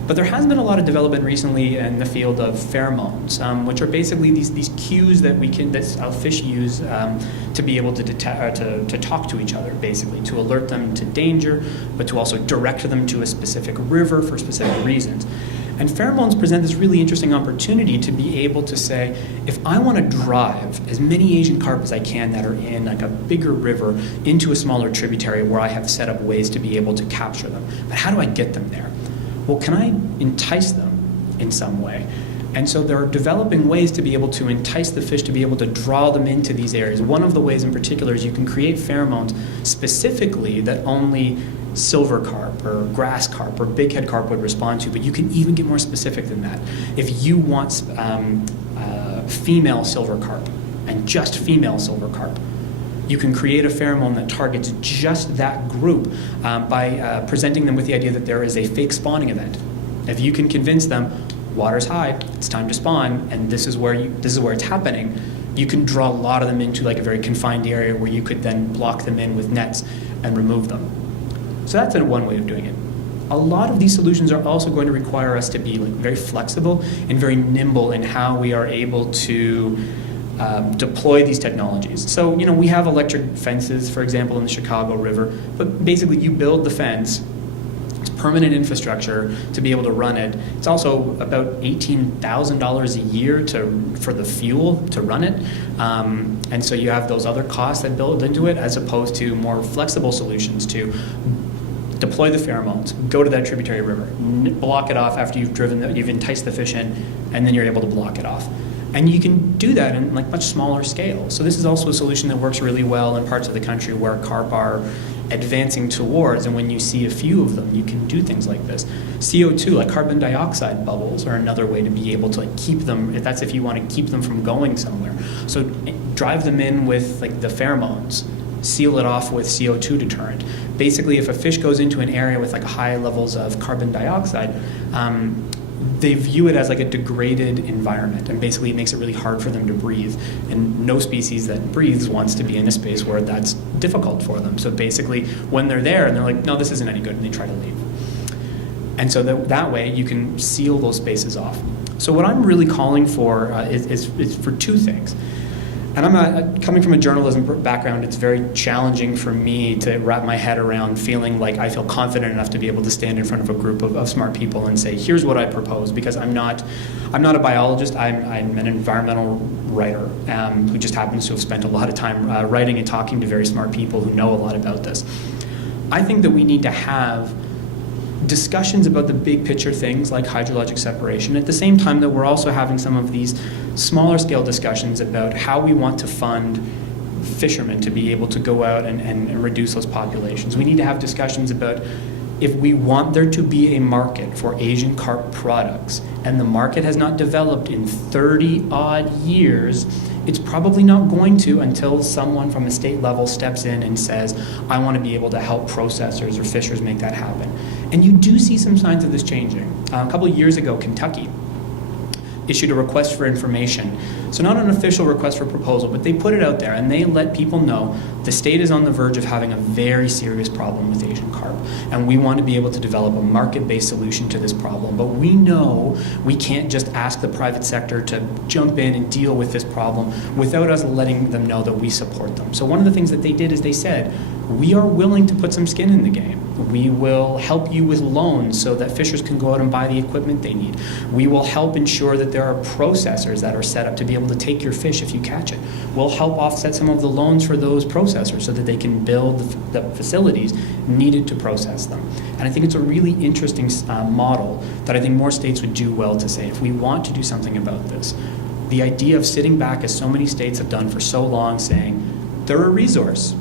But there has been a lot of development recently in the field of pheromones, which are basically these cues that fish use to be able to to talk to each other, basically, to alert them to danger, but to also direct them to a specific river for specific reasons. And pheromones present this really interesting opportunity to be able to say, if I want to drive as many Asian carp as I can that are in like a bigger river into a smaller tributary where I have set up ways to be able to capture them, but how do I get them there? Well, can I entice them in some way? And so there are developing ways to be able to entice the fish to be able to draw them into these areas. One of the ways in particular is you can create pheromones specifically that only silver carp or grass carp or bighead carp would respond to, but you can even get more specific than that. If you want female silver carp and just female silver carp, you can create a pheromone that targets just that group by presenting them with the idea that there is a fake spawning event. If you can convince them, water's high, it's time to spawn, and this is where it's happening, you can draw a lot of them into like a very confined area where you could then block them in with nets and remove them. So that's one way of doing it. A lot of these solutions are also going to require us to be like very flexible and very nimble in how we are able to deploy these technologies. So, we have electric fences, for example, in the Chicago River, but basically you build the fence. It's permanent infrastructure to be able to run it. It's also about $18,000 a year for the fuel to run it. And so you have those other costs that build into it as opposed to more flexible solutions to deploy the pheromones, go to that tributary river, block it off after you've enticed the fish in, and then you're able to block it off. And you can do that in like much smaller scale. So this is also a solution that works really well in parts of the country where carp are advancing towards, and when you see a few of them, you can do things like this. CO2, like carbon dioxide bubbles, are another way to be able to like keep them, if you want to keep them from going somewhere. So drive them in with like the pheromones, seal it off with CO2 deterrent. Basically, if a fish goes into an area with like high levels of carbon dioxide, they view it as like a degraded environment, and basically it makes it really hard for them to breathe. And no species that breathes wants to be in a space where that's difficult for them. So basically, when they're there and they're like, no, this isn't any good, and they try to leave. And so that way you can seal those spaces off. So what I'm really calling for is for two things. And I'm coming from a journalism background, it's very challenging for me to wrap my head around feeling like I feel confident enough to be able to stand in front of a group of smart people and say, here's what I propose, because I'm not a biologist, I'm an environmental writer who just happens to have spent a lot of time writing and talking to very smart people who know a lot about this. I think that we need to have discussions about the big picture things like hydrologic separation, at the same time that we're also having some of these smaller scale discussions about how we want to fund fishermen to be able to go out and reduce those populations. We need to have discussions about if we want there to be a market for Asian carp products, and the market has not developed in 30 odd years, it's probably not going to until someone from a state level steps in and says, I want to be able to help processors or fishers make that happen. And you do see some signs of this changing. A couple of years ago, Kentucky issued a request for information. So not an official request for proposal, but they put it out there and they let people know the state is on the verge of having a very serious problem with Asian carp. And we want to be able to develop a market-based solution to this problem. But we know we can't just ask the private sector to jump in and deal with this problem without us letting them know that we support them. So one of the things that they did is they said, we are willing to put some skin in the game. We will help you with loans so that fishers can go out and buy the equipment they need. We will help ensure that there are processors that are set up to be able to take your fish if you catch it. We'll help offset some of the loans for those processors so that they can build the facilities needed to process them. And I think it's a really interesting model that I think more states would do well to say, if we want to do something about this, the idea of sitting back, as so many states have done for so long, saying, they're a resource.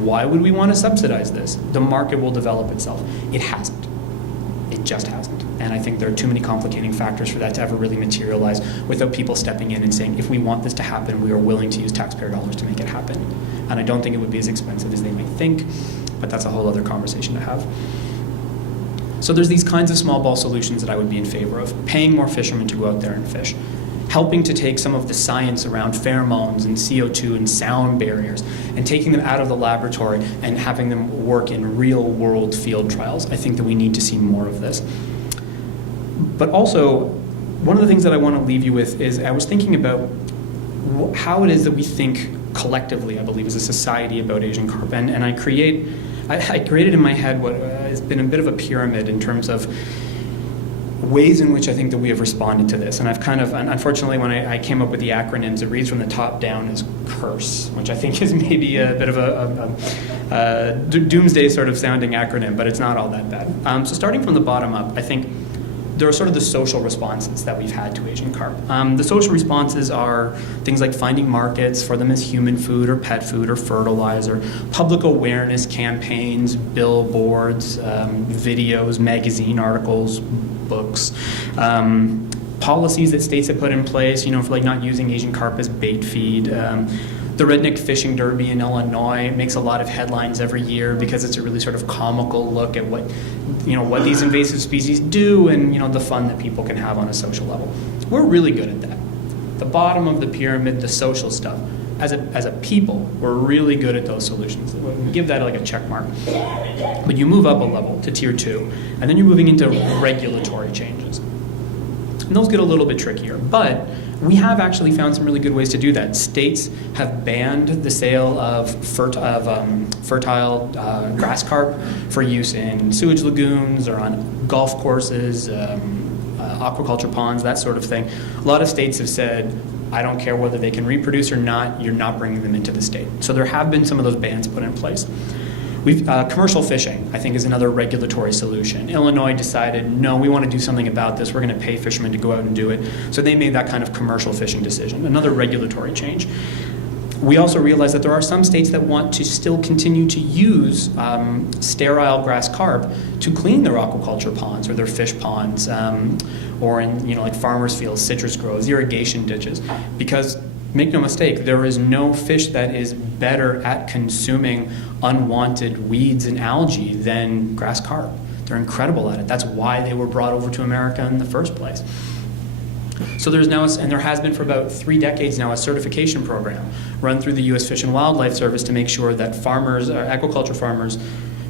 Why would we want to subsidize this? The market will develop itself. It hasn't. It just hasn't. And I think there are too many complicating factors for that to ever really materialize without people stepping in and saying, if we want this to happen, we are willing to use taxpayer dollars to make it happen. And I don't think it would be as expensive as they may think, but that's a whole other conversation to have. So there's these kinds of small ball solutions that I would be in favor of. Paying more fishermen to go out there and fish. Helping to take some of the science around pheromones and CO2 and sound barriers and taking them out of the laboratory and having them work in real world field trials. I think that we need to see more of this. But also, one of the things that I want to leave you with is I was thinking about how it is that we think collectively, I believe, as a society about Asian carp. And I created in my head what has been a bit of a pyramid in terms of ways in which I think that we have responded to this. And I've kind of, unfortunately, when I came up with the acronyms, it reads from the top down as CURSE, which I think is maybe a bit of a doomsday sort of sounding acronym, but it's not all that bad. So starting from the bottom up, I think there are sort of the social responses that we've had to Asian carp. The social responses are things like finding markets for them as human food or pet food or fertilizer, public awareness campaigns, billboards, videos, magazine articles, books, policies that states have put in place, for like not using Asian carp as bait feed. The Redneck Fishing Derby in Illinois makes a lot of headlines every year because it's a really sort of comical look at what these invasive species do and, the fun that people can have on a social level. We're really good at that. The bottom of the pyramid, the social stuff, as a people, we're really good at those solutions. We give that like a check mark. But you move up a level to tier 2, and then you're moving into regulatory changes. And those get a little bit trickier, but we have actually found some really good ways to do that. States have banned the sale of fertile grass carp for use in sewage lagoons or on golf courses, aquaculture ponds, that sort of thing. A lot of states have said, I don't care whether they can reproduce or not, you're not bringing them into the state. So there have been some of those bans put in place. Commercial fishing, I think, is another regulatory solution. Illinois decided, no, we want to do something about this. We're going to pay fishermen to go out and do it. So they made that kind of commercial fishing decision, another regulatory change. We also realize that there are some states that want to still continue to use sterile grass carp to clean their aquaculture ponds or their fish ponds, or in like farmers' fields, citrus groves, irrigation ditches, because make no mistake, there is no fish that is better at consuming unwanted weeds and algae than grass carp. They're incredible at it. That's why they were brought over to America in the first place. So there's now, and there has been for about 3 decades now, a certification program run through the U.S. Fish and Wildlife Service to make sure that farmers, aquaculture farmers,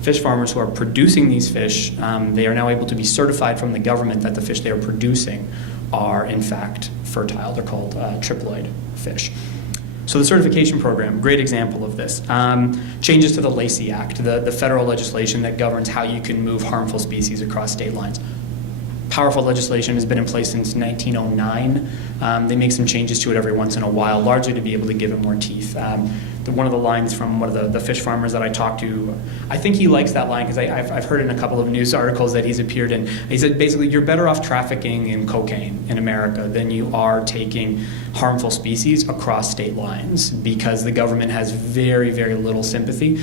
fish farmers who are producing these fish, they are now able to be certified from the government that the fish they are producing are in fact fertile. They're called triploid fish. So the certification program, great example of this. Changes to the Lacey Act, the federal legislation that governs how you can move harmful species across state lines. Powerful legislation has been in place since 1909. They make some changes to it every once in a while, largely to be able to give it more teeth. One of the lines from one of the fish farmers that I talked to, I think he likes that line because I've heard in a couple of news articles that he's appeared in. He said basically you're better off trafficking in cocaine in America than you are taking harmful species across state lines, because the government has very, very little sympathy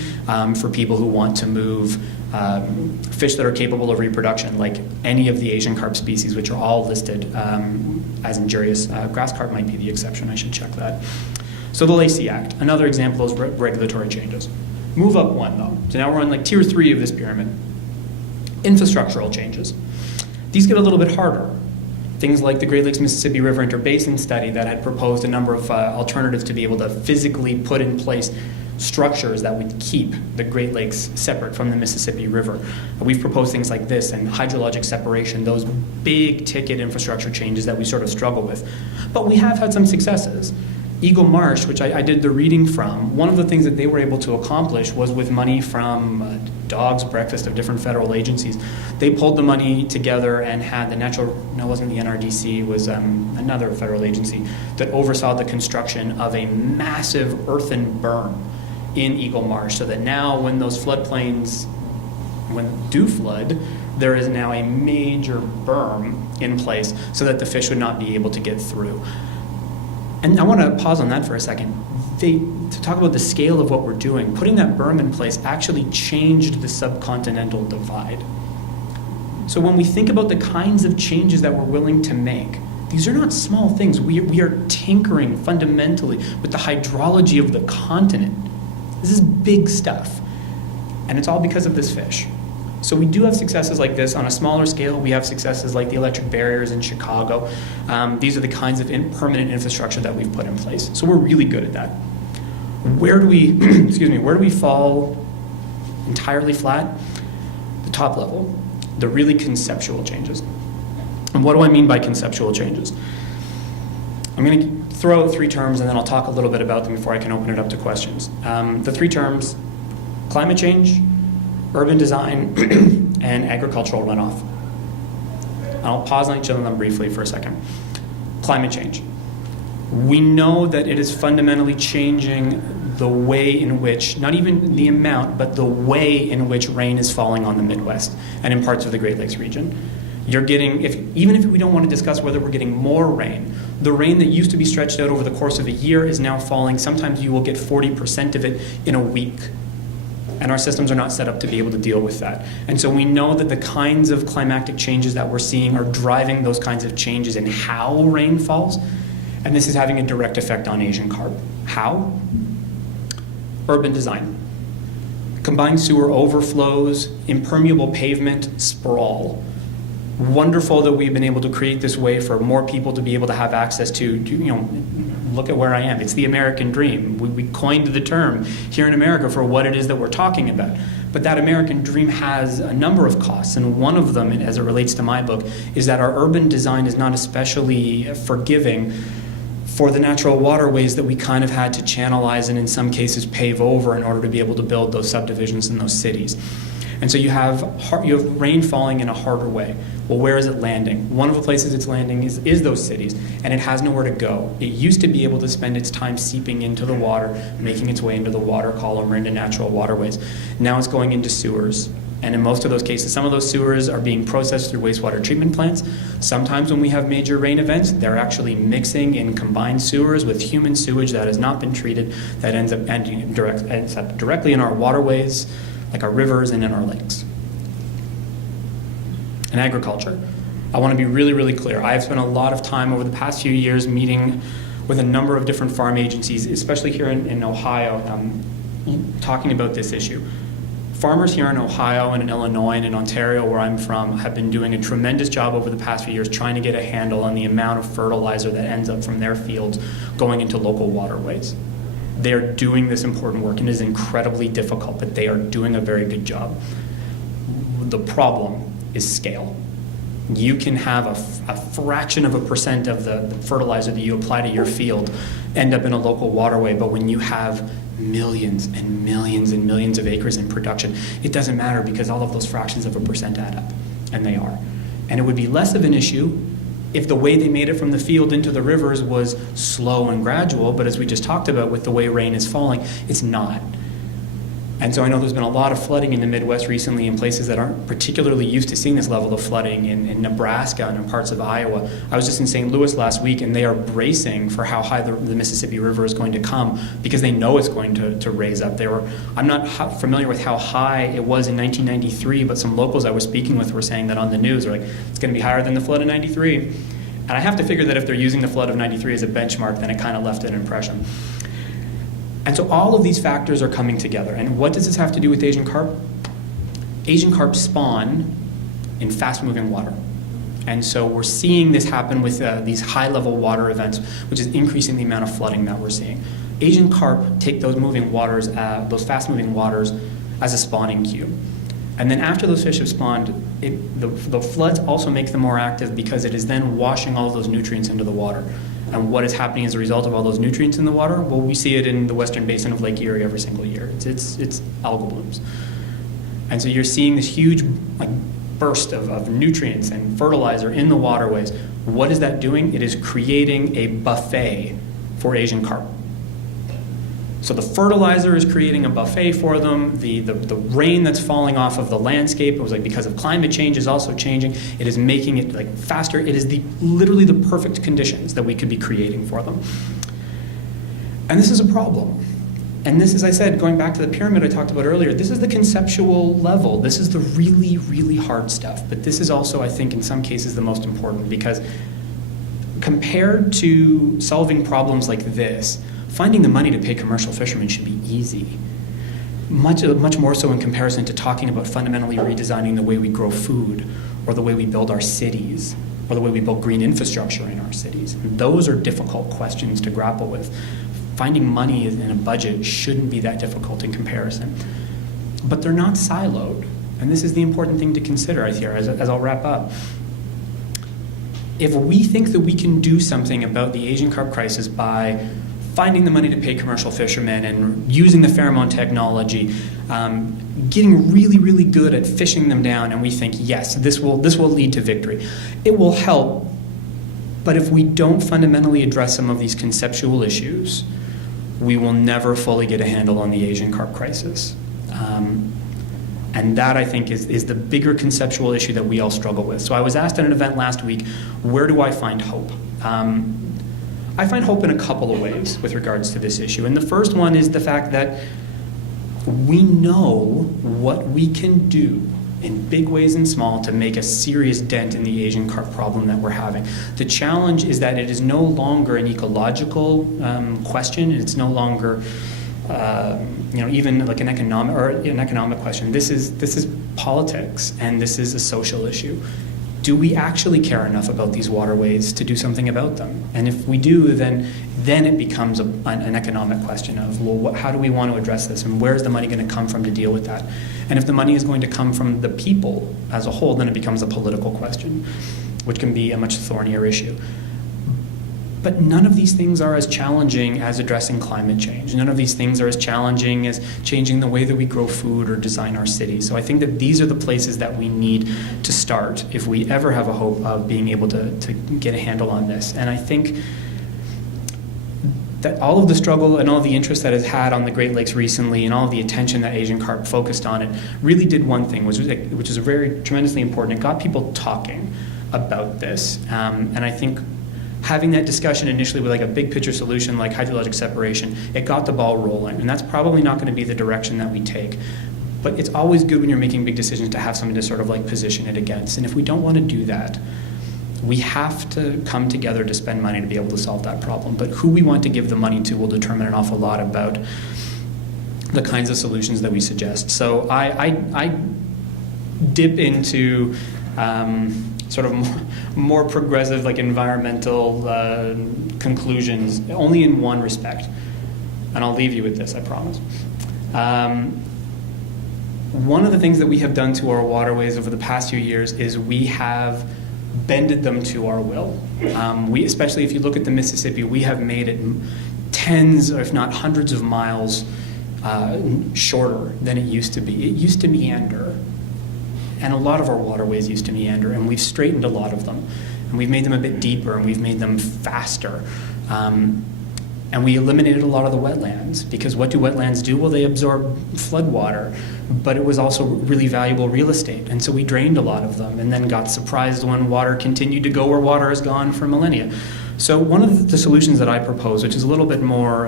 for people who want to move fish that are capable of reproduction, like any of the Asian carp species, which are all listed as injurious. Grass carp might be the exception. I should check that. So the Lacey Act, another example of regulatory changes. Move up one, though. So now we're on like tier 3 of this pyramid. Infrastructural changes. These get a little bit harder. Things like the Great Lakes Mississippi River Interbasin study that had proposed a number of alternatives to be able to physically put in place structures that would keep the Great Lakes separate from the Mississippi River. We've proposed things like this and hydrologic separation, those big ticket infrastructure changes that we sort of struggle with. But we have had some successes. Eagle Marsh, which I did the reading from, one of the things that they were able to accomplish was with money from Dog's Breakfast of different federal agencies. They pulled the money together and had the it wasn't the NRDC, it was another federal agency that oversaw the construction of a massive earthen berm in Eagle Marsh, so that now when those floodplains do flood, there is now a major berm in place so that the fish would not be able to get through. And I want to pause on that for a second. To talk about the scale of what we're doing, putting that berm in place actually changed the subcontinental divide. So when we think about the kinds of changes that we're willing to make, these are not small things. We are tinkering fundamentally with the hydrology of the continent. This is big stuff. And it's all because of this fish. So we do have successes like this. On a smaller scale, we have successes like the electric barriers in Chicago. These are the kinds of permanent infrastructure that we've put in place. So we're really good at that. Where do we, where do we fall entirely flat? The top level, the really conceptual changes. And what do I mean by conceptual changes? I'm going to throw out 3 terms and then I'll talk a little bit about them before I can open it up to questions. The 3 terms: climate change, urban design, and agricultural runoff. I'll pause on each of them briefly for a second. Climate change. We know that it is fundamentally changing the way in which, not even the amount, but the way in which rain is falling on the Midwest and in parts of the Great Lakes region. You're getting, even if we don't want to discuss whether we're getting more rain, the rain that used to be stretched out over the course of a year is now falling. Sometimes you will get 40% of it in a week. And our systems are not set up to be able to deal with that. And so we know that the kinds of climatic changes that we're seeing are driving those kinds of changes in how rain falls. And this is having a direct effect on Asian carp. How? Urban design. Combined sewer overflows, impermeable pavement, sprawl. Wonderful that we've been able to create this way for more people to be able to have access to, look at where I am. It's the American dream. We coined the term here in America for what it is that we're talking about. But that American dream has a number of costs, and one of them, as it relates to my book, is that our urban design is not especially forgiving for the natural waterways that we kind of had to channelize and in some cases pave over in order to be able to build those subdivisions in those cities. And so you have rain falling in a harder way. Well, where is it landing? One of the places it's landing is those cities, and it has nowhere to go. It used to be able to spend its time seeping into the water, making its way into the water column or into natural waterways. Now it's going into sewers. And in most of those cases, some of those sewers are being processed through wastewater treatment plants. Sometimes when we have major rain events, they're actually mixing in combined sewers with human sewage that has not been treated, that ends up directly in our waterways, like our rivers and in our lakes. And agriculture. I want to be really, really clear. I have spent a lot of time over the past few years meeting with a number of different farm agencies, especially here in Ohio, talking about this issue. Farmers here in Ohio and in Illinois and in Ontario, where I'm from, have been doing a tremendous job over the past few years trying to get a handle on the amount of fertilizer that ends up from their fields going into local waterways. They're doing this important work, and it is incredibly difficult, but they are doing a very good job. The problem is scale. You can have a fraction of a percent of the fertilizer that you apply to your field end up in a local waterway, but when you have millions and millions and millions of acres in production, it doesn't matter because all of those fractions of a percent add up, and they are. And it would be less of an issue if the way they made it from the field into the rivers was slow and gradual, but as we just talked about with the way rain is falling, it's not. And so I know there's been a lot of flooding in the Midwest recently in places that aren't particularly used to seeing this level of flooding in Nebraska and in parts of Iowa. I was just in St. Louis last week, and they are bracing for how high the Mississippi River is going to come because they know it's going to raise up. I'm not familiar with how high it was in 1993, but some locals I was speaking with were saying that on the news. They're like, it's going to be higher than the flood of 93. And I have to figure that if they're using the flood of 93 as a benchmark, then it kind of left an impression. And so all of these factors are coming together. And what does this have to do with Asian carp? Asian carp spawn in fast-moving water. And so we're seeing this happen with these high-level water events, which is increasing the amount of flooding that we're seeing. Asian carp take those moving waters, those fast-moving waters, as a spawning cue. And then after those fish have spawned, the floods also make them more active because it is then washing all of those nutrients into the water. And what is happening as a result of all those nutrients in the water? Well, we see it in the western basin of Lake Erie every single year. It's algal blooms. And so you're seeing this huge burst of nutrients and fertilizer in the waterways. What is that doing? It is creating a buffet for Asian carp. So the fertilizer is creating a buffet for them. The rain that's falling off of the landscape, it was because of climate change, is also changing. It is making it faster. It is literally the perfect conditions that we could be creating for them. And this is a problem. And this, as I said, going back to the pyramid I talked about earlier, this is the conceptual level. This is the really, really hard stuff. But this is also, I think, in some cases, the most important, because compared to solving problems like this, finding the money to pay commercial fishermen should be easy. Much more so in comparison to talking about fundamentally redesigning the way we grow food, or the way we build our cities, or the way we build green infrastructure in our cities. And those are difficult questions to grapple with. Finding money in a budget shouldn't be that difficult in comparison. But they're not siloed. And this is the important thing to consider here as I'll wrap up. If we think that we can do something about the Asian carp crisis by finding the money to pay commercial fishermen and using the pheromone technology, getting really, really good at fishing them down, and we think, yes, this will lead to victory. It will help, but if we don't fundamentally address some of these conceptual issues, we will never fully get a handle on the Asian carp crisis. And that, I think, is the bigger conceptual issue that we all struggle with. So I was asked at an event last week, where do I find hope? I find hope in a couple of ways with regards to this issue. And the first one is the fact that we know what we can do in big ways and small to make a serious dent in the Asian carp problem that we're having. The challenge is that it is no longer an ecological question. It's no longer even like an economic question. This is politics, and this is a social issue. Do we actually care enough about these waterways to do something about them? And if we do, then it becomes an economic question of, well, how do we want to address this, and where's the money going to come from to deal with that? And if the money is going to come from the people as a whole, then it becomes a political question, which can be a much thornier issue. But none of these things are as challenging as addressing climate change. None of these things are as challenging as changing the way that we grow food or design our cities. So I think that these are the places that we need to start if we ever have a hope of being able to get a handle on this. And I think that all of the struggle and all of the interest that it's had on the Great Lakes recently and all of the attention that Asian carp focused on it really did one thing, which is very tremendously important. It got people talking about this. And I think having that discussion initially with like a big picture solution like hydrologic separation, it got the ball rolling. And that's probably not going to be the direction that we take. But it's always good when you're making big decisions to have something to sort of like position it against. And if we don't want to do that, we have to come together to spend money to be able to solve that problem. But who we want to give the money to will determine an awful lot about the kinds of solutions that we suggest. So I dip into sort of more progressive, like environmental conclusions, only in one respect. And I'll leave you with this, I promise. One of the things that we have done to our waterways over the past few years is we have bended them to our will. We, especially if you look at the Mississippi, we have made it tens, or if not hundreds of miles shorter than it used to be. It used to meander. And a lot of our waterways used to meander, and we've straightened a lot of them. And we've made them a bit deeper, and we've made them faster. And we eliminated a lot of the wetlands, because what do wetlands do? Well, they absorb floodwater, but it was also really valuable real estate. And so we drained a lot of them, and then got surprised when water continued to go where water has gone for millennia. So one of the solutions that I propose, which is a little bit more,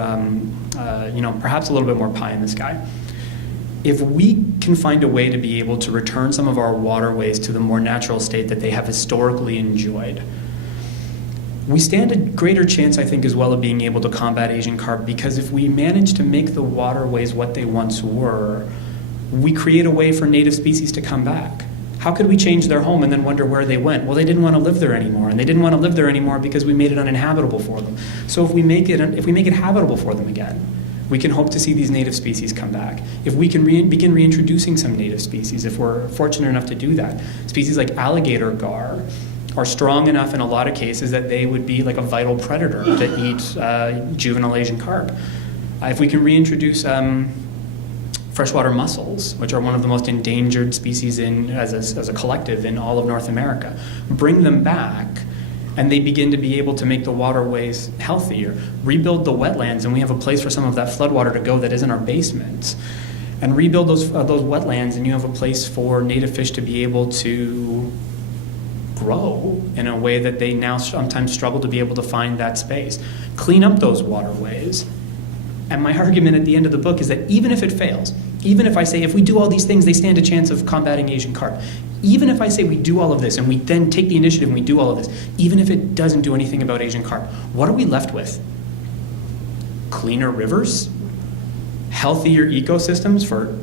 perhaps a little bit more pie in the sky, if we can find a way to be able to return some of our waterways to the more natural state that they have historically enjoyed, we stand a greater chance, I think, as well of being able to combat Asian carp, because if we manage to make the waterways what they once were, we create a way for native species to come back. How could we change their home and then wonder where they went? Well, they didn't want to live there anymore, and they didn't want to live there anymore because we made it uninhabitable for them. So if we make it habitable for them again, we can hope to see these native species come back. If we can begin reintroducing some native species, if we're fortunate enough to do that, species like alligator gar are strong enough in a lot of cases that they would be like a vital predator to eat juvenile Asian carp. If we can reintroduce freshwater mussels, which are one of the most endangered species as a collective in all of North America, bring them back, and they begin to be able to make the waterways healthier, rebuild the wetlands, and we have a place for some of that floodwater to go that is in our basements, and rebuild those wetlands, and you have a place for native fish to be able to grow in a way that they now sometimes struggle to be able to find that space. Clean up those waterways. And my argument at the end of the book is that even if it fails, even if I say if we do all these things, they stand a chance of combating Asian carp, even if I say we do all of this and we then take the initiative and we do all of this, even if it doesn't do anything about Asian carp, what are we left with? Cleaner rivers? Healthier ecosystems for,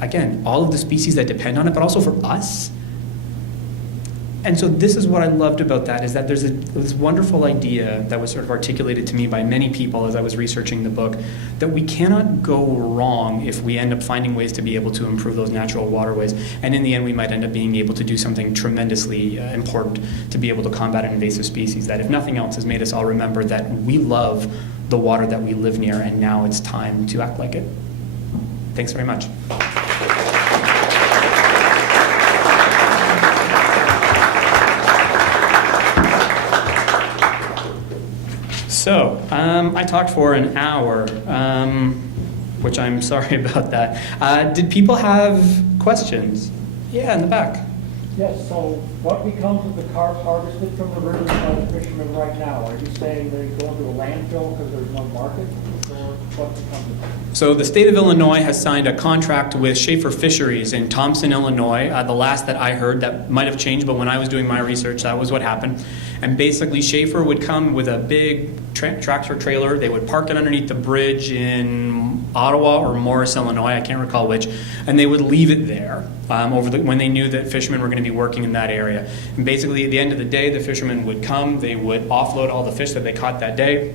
again, all of the species that depend on it, but also for us? And so this is what I loved about that, is that there's this wonderful idea that was sort of articulated to me by many people as I was researching the book, that we cannot go wrong if we end up finding ways to be able to improve those natural waterways. And in the end, we might end up being able to do something tremendously important to be able to combat an invasive species that, if nothing else, has made us all remember that we love the water that we live near, and now it's time to act like it. Thanks very much. So, I talked for an hour, which I'm sorry about that. Did people have questions? Yeah, in the back. Yes, so what becomes of the carp harvested from the rivers by the fishermen right now? Are you saying they go into a landfill because there's no market? Or what becomes of it? So the state of Illinois has signed a contract with Schaefer Fisheries in Thompson, Illinois. The last that I heard, that might have changed, but when I was doing my research, that was what happened. And basically, Schaefer would come with a big tractor trailer. They would park it underneath the bridge in Ottawa or Morris, Illinois, I can't recall which, and they would leave it there when they knew that fishermen were going to be working in that area. And basically, at the end of the day, the fishermen would come, they would offload all the fish that they caught that day.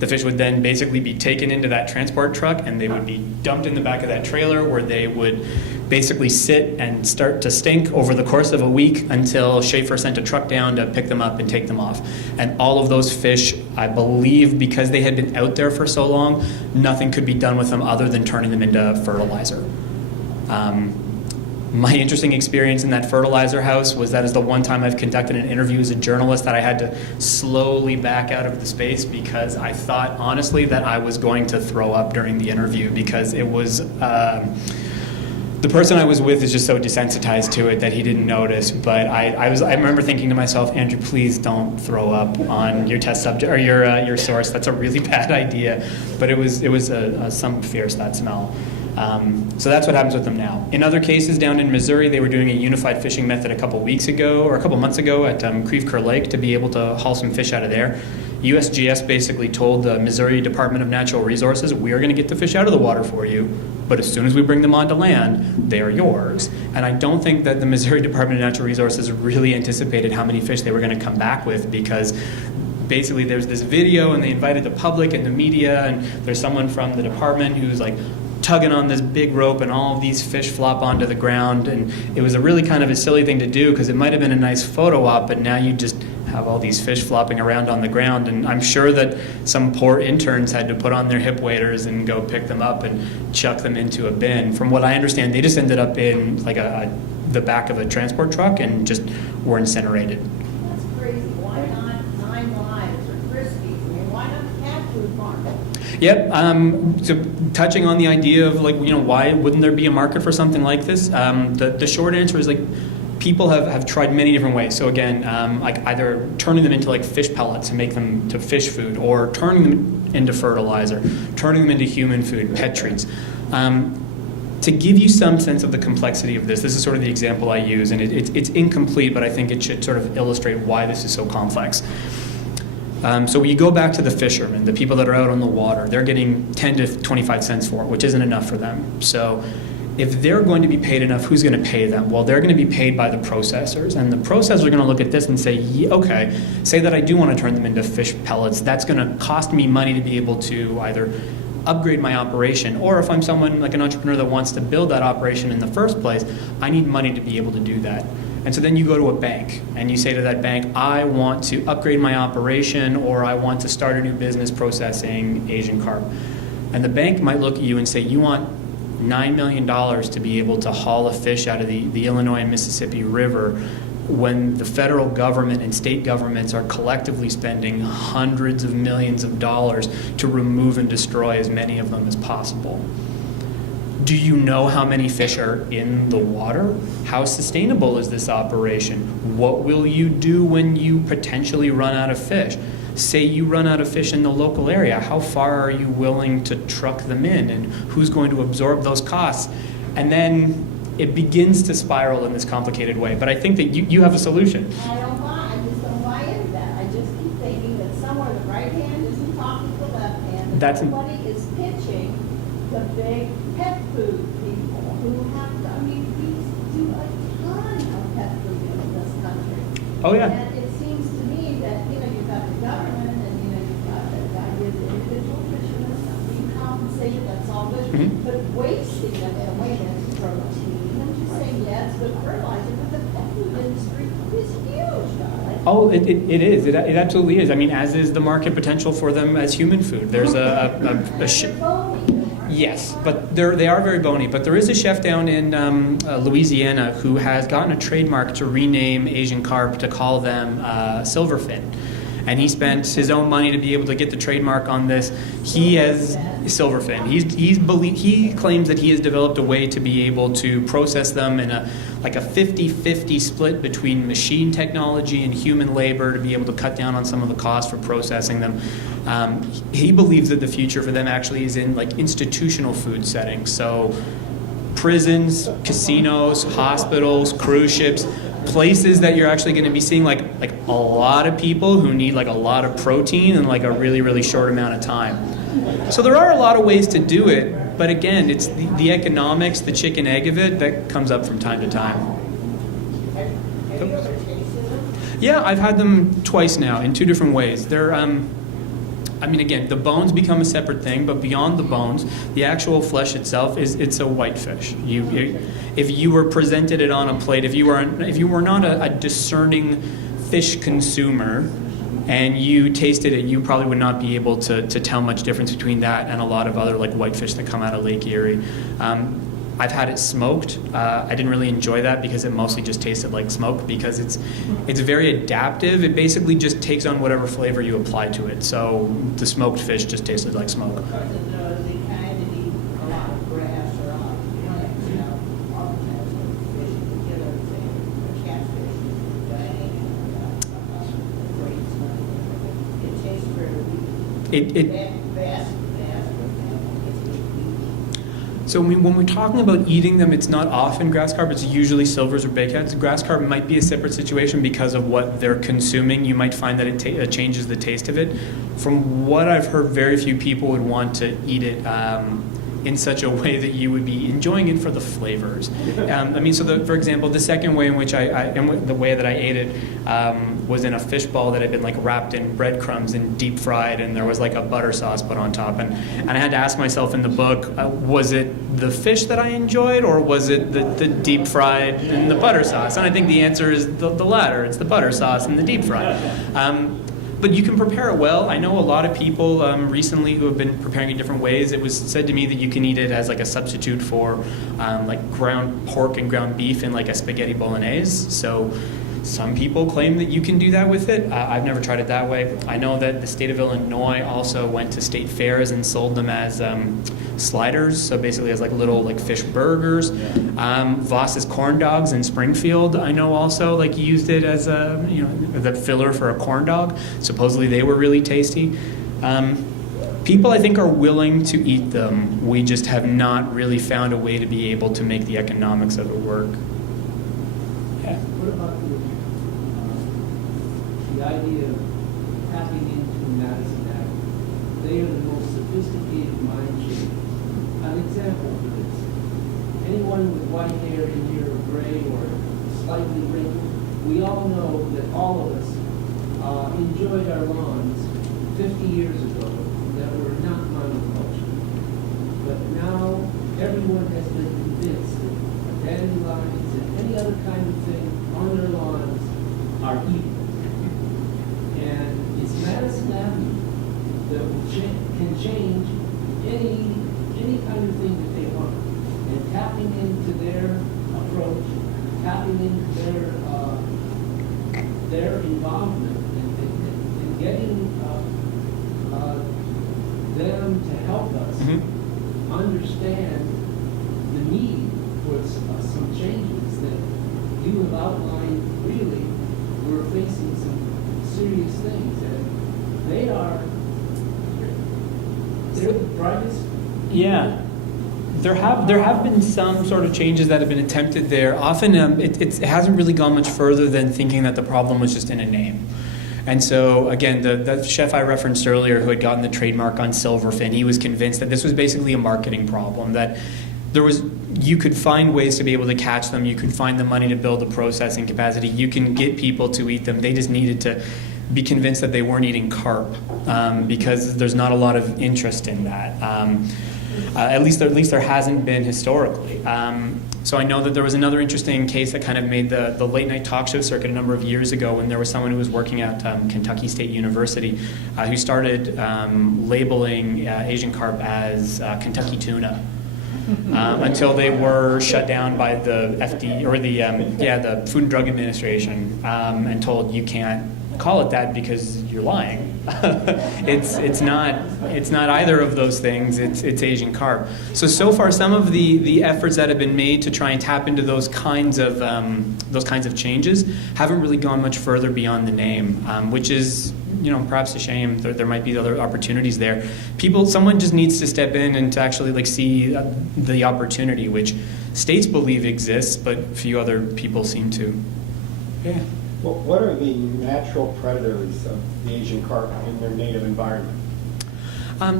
The fish would then basically be taken into that transport truck, and they would be dumped in the back of that trailer, where they would basically sit and start to stink over the course of a week until Schaefer sent a truck down to pick them up and take them off. And all of those fish, I believe, because they had been out there for so long, nothing could be done with them other than turning them into fertilizer. My interesting experience in that fertilizer house was that is the one time I've conducted an interview as a journalist that I had to slowly back out of the space because I thought, honestly, that I was going to throw up during the interview because it was... the person I was with is just so desensitized to it that he didn't notice. But I remember thinking to myself, Andrew, please don't throw up on your test subject or your source. That's a really bad idea. But it was some fierce, that smell. So that's what happens with them now. In other cases down in Missouri, they were doing a unified fishing method a couple months ago at Creve Coeur Lake to be able to haul some fish out of there. USGS basically told the Missouri Department of Natural Resources, we are going to get the fish out of the water for you, but as soon as we bring them onto land, they are yours. And I don't think that the Missouri Department of Natural Resources really anticipated how many fish they were going to come back with, because basically there's this video and they invited the public and the media, and there's someone from the department who's like tugging on this big rope and all of these fish flop onto the ground, and it was a really kind of a silly thing to do because it might have been a nice photo op, but now you just have all these fish flopping around on the ground, and I'm sure that some poor interns had to put on their hip waders and go pick them up and chuck them into a bin. From what I understand, they just ended up in like the back of a transport truck and just were incinerated. That's crazy. Why not 9 Lives or Friskies? I mean, why not cat food farm? Yep. So touching on the idea of why wouldn't there be a market for something like this? The short answer is people have tried many different ways. So again, either turning them into fish pellets and make them to fish food, or turning them into fertilizer, turning them into human food, pet treats. To give you some sense of the complexity of this is sort of the example I use, and it's incomplete, but I think it should sort of illustrate why this is so complex. So when you go back to the fishermen, the people that are out on the water, they're getting 10 to 25 cents for it, which isn't enough for them. So if they're going to be paid enough, who's going to pay them? Well, they're going to be paid by the processors. And the processors are going to look at this and say, okay, say that I do want to turn them into fish pellets. That's going to cost me money to be able to either upgrade my operation, or if I'm someone like an entrepreneur that wants to build that operation in the first place, I need money to be able to do that. And so then you go to a bank and you say to that bank, I want to upgrade my operation, or I want to start a new business processing Asian carp. And the bank might look at you and say, you want $9 million to be able to haul a fish out of the Illinois and Mississippi River, when the federal government and state governments are collectively spending hundreds of millions of dollars to remove and destroy as many of them as possible. Do you know how many fish are in the water? How sustainable is this operation? What will you do when you potentially run out of fish? Say you run out of fish in the local area, how far are you willing to truck them in, and who's going to absorb those costs? And then it begins to spiral in this complicated way. But I think that you have a solution. I just don't buy into that. I just keep thinking that somewhere the right hand isn't talking to the left hand, and somebody is pitching the big pet food people who have to, we do a ton of pet food in this country. Oh, yeah. And it seems to me that, you've got the government, and, you've got the idea of the individual fishermen being compensated, that's all good, but wasting them in a way that's protein. I'm just saying, yeah, it's good fertilizer, but the pet food industry is huge, darling. Oh, it is. It absolutely is. I mean, as is the market potential for them as human food. There's Yes, but they are very bony. But there is a chef down in Louisiana who has gotten a trademark to rename Asian carp to call them silverfin. And he spent his own money to be able to get the trademark on this. He has silverfin. He claims that he has developed a way to be able to process them in a 50-50 split between machine technology and human labor to be able to cut down on some of the costs for processing them. He believes that the future for them actually is in institutional food settings. So prisons, casinos, hospitals, cruise ships, places that you're actually going to be seeing like a lot of people who need a lot of protein in a really, really short amount of time. So there are a lot of ways to do it, but again, it's the economics, the chicken egg of it that comes up from time to time. Have you ever tasted them? Yeah, I've had them twice now in 2 different ways. They're I mean, again, the bones become a separate thing, but beyond the bones, the actual flesh itself it's a whitefish. If you were presented it on a plate, if you were not a discerning fish consumer, and you tasted it, you probably would not be able to tell much difference between that and a lot of other like whitefish that come out of Lake Erie. I've had it smoked. I didn't really enjoy that because it mostly just tasted like smoke because it's very adaptive. It basically just takes on whatever flavor you apply to it. So the smoked fish just tasted like smoke. They kind of eat a lot of grass or a lot of plants, you know, all kinds of fish, particular thing, catfish, it tastes very vast. So when we're talking about eating them, it's not often grass carp. It's usually silvers or bakeheads. Grass carp might be a separate situation because of what they're consuming. You might find that it changes the taste of it. From what I've heard, very few people would want to eat it in such a way that you would be enjoying it for the flavors. I mean, so for example, the second way in which the way that I ate it was in a fish ball that had been like wrapped in breadcrumbs and deep fried, and there was like a butter sauce put on top. And I had to ask myself in the book, was it the fish that I enjoyed, or was it the deep fried and the butter sauce? And I think the answer is the latter. It's the butter sauce and the deep fried. But you can prepare it well. I know a lot of people recently who have been preparing it different ways. It was said to me that you can eat it as like a substitute for like ground pork and ground beef in like a spaghetti bolognese. So some people claim that you can do that with it. I've never tried it that way. I know that the state of Illinois also went to state fairs and sold them as sliders, so basically as like little like fish burgers. Voss's corn dogs in Springfield, I know also like used it as the filler for a corn dog. Supposedly they were really tasty. People I think are willing to eat them. We just have not really found a way to be able to make the economics of it work. Yeah. What about the idea of tapping into Madison Avenue? They are the most sophisticated mind shape. An example for this: anyone with white hair in here, or gray, or slightly wrinkled, we all know that all of us enjoyed our lawns 50 years ago that were not monoculture. But now everyone has been convinced that dandelions and any other kind of thing on their lawns are evil. And it's Madison Avenue that can change any kind of thing that they want. And tapping into their approach, tapping into their involvement, and getting them to help us understand the need for some changes that you have outlined. Really, we're facing some serious things, and they're the brightest. Yeah. There have been some sort of changes that have been attempted there. Often it hasn't really gone much further than thinking that the problem was just in a name. And so, again, the chef I referenced earlier who had gotten the trademark on silverfin, he was convinced that this was basically a marketing problem, that you could find ways to be able to catch them, you could find the money to build the processing capacity, you can get people to eat them. They just needed to be convinced that they weren't eating carp because there's not a lot of interest in that. At least there hasn't been historically. So I know that there was another interesting case that kind of made the late night talk show circuit a number of years ago, when there was someone who was working at Kentucky State University who started labeling Asian carp as Kentucky tuna. Until they were shut down by the FD or the Food and Drug Administration and told you can't call it that because you're lying. It's not either of those things. It's Asian carp. So far, some of the efforts that have been made to try and tap into those kinds of changes haven't really gone much further beyond the name, which is perhaps a shame. There might be other opportunities there. Someone just needs to step in and to actually see the opportunity, which states believe exists, but few other people seem to. Yeah. Well, what are the natural predators of the Asian carp in their native environment?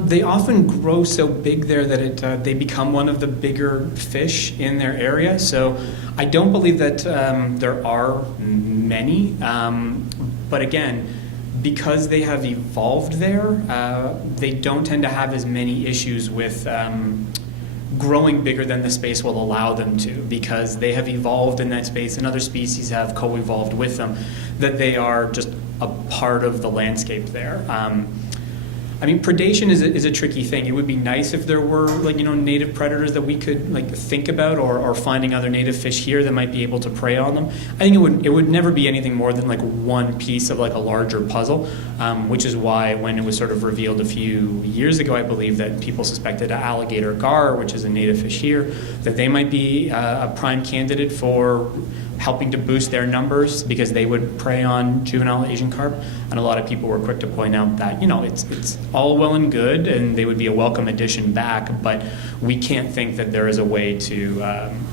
They often grow so big there that they become one of the bigger fish in their area. So I don't believe that there are many. But again, because they have evolved there, they don't tend to have as many issues with growing bigger than the space will allow them to, because they have evolved in that space and other species have co-evolved with them, that they are just a part of the landscape there. I mean, predation is a tricky thing. It would be nice if there were, like, native predators that we could, like, think about, or finding other native fish here that might be able to prey on them. I think it would never be anything more than, like, one piece of, like, a larger puzzle, which is why when it was sort of revealed a few years ago, I believe, that people suspected alligator gar, which is a native fish here, that they might be a prime candidate for helping to boost their numbers because they would prey on juvenile Asian carp. And a lot of people were quick to point out that, it's all well and good and they would be a welcome addition back, but we can't think that there is a way to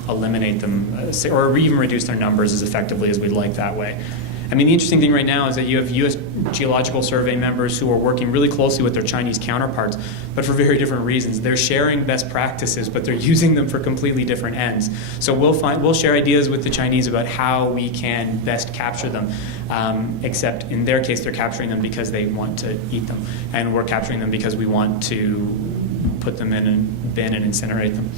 eliminate them or even reduce their numbers as effectively as we'd like that way. I mean, the interesting thing right now is that you have U.S. Geological Survey members who are working really closely with their Chinese counterparts, but for very different reasons. They're sharing best practices, but they're using them for completely different ends. So we'll share ideas with the Chinese about how we can best capture them, except in their case, they're capturing them because they want to eat them, and we're capturing them because we want to put them in a bin and incinerate them.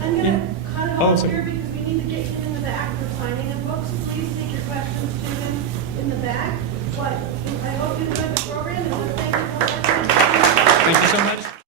I'm going to cut it Oh, off sorry. here because we need to get him in the back for signing of books. Please take your questions to him in the back. But I hope you enjoyed the program, and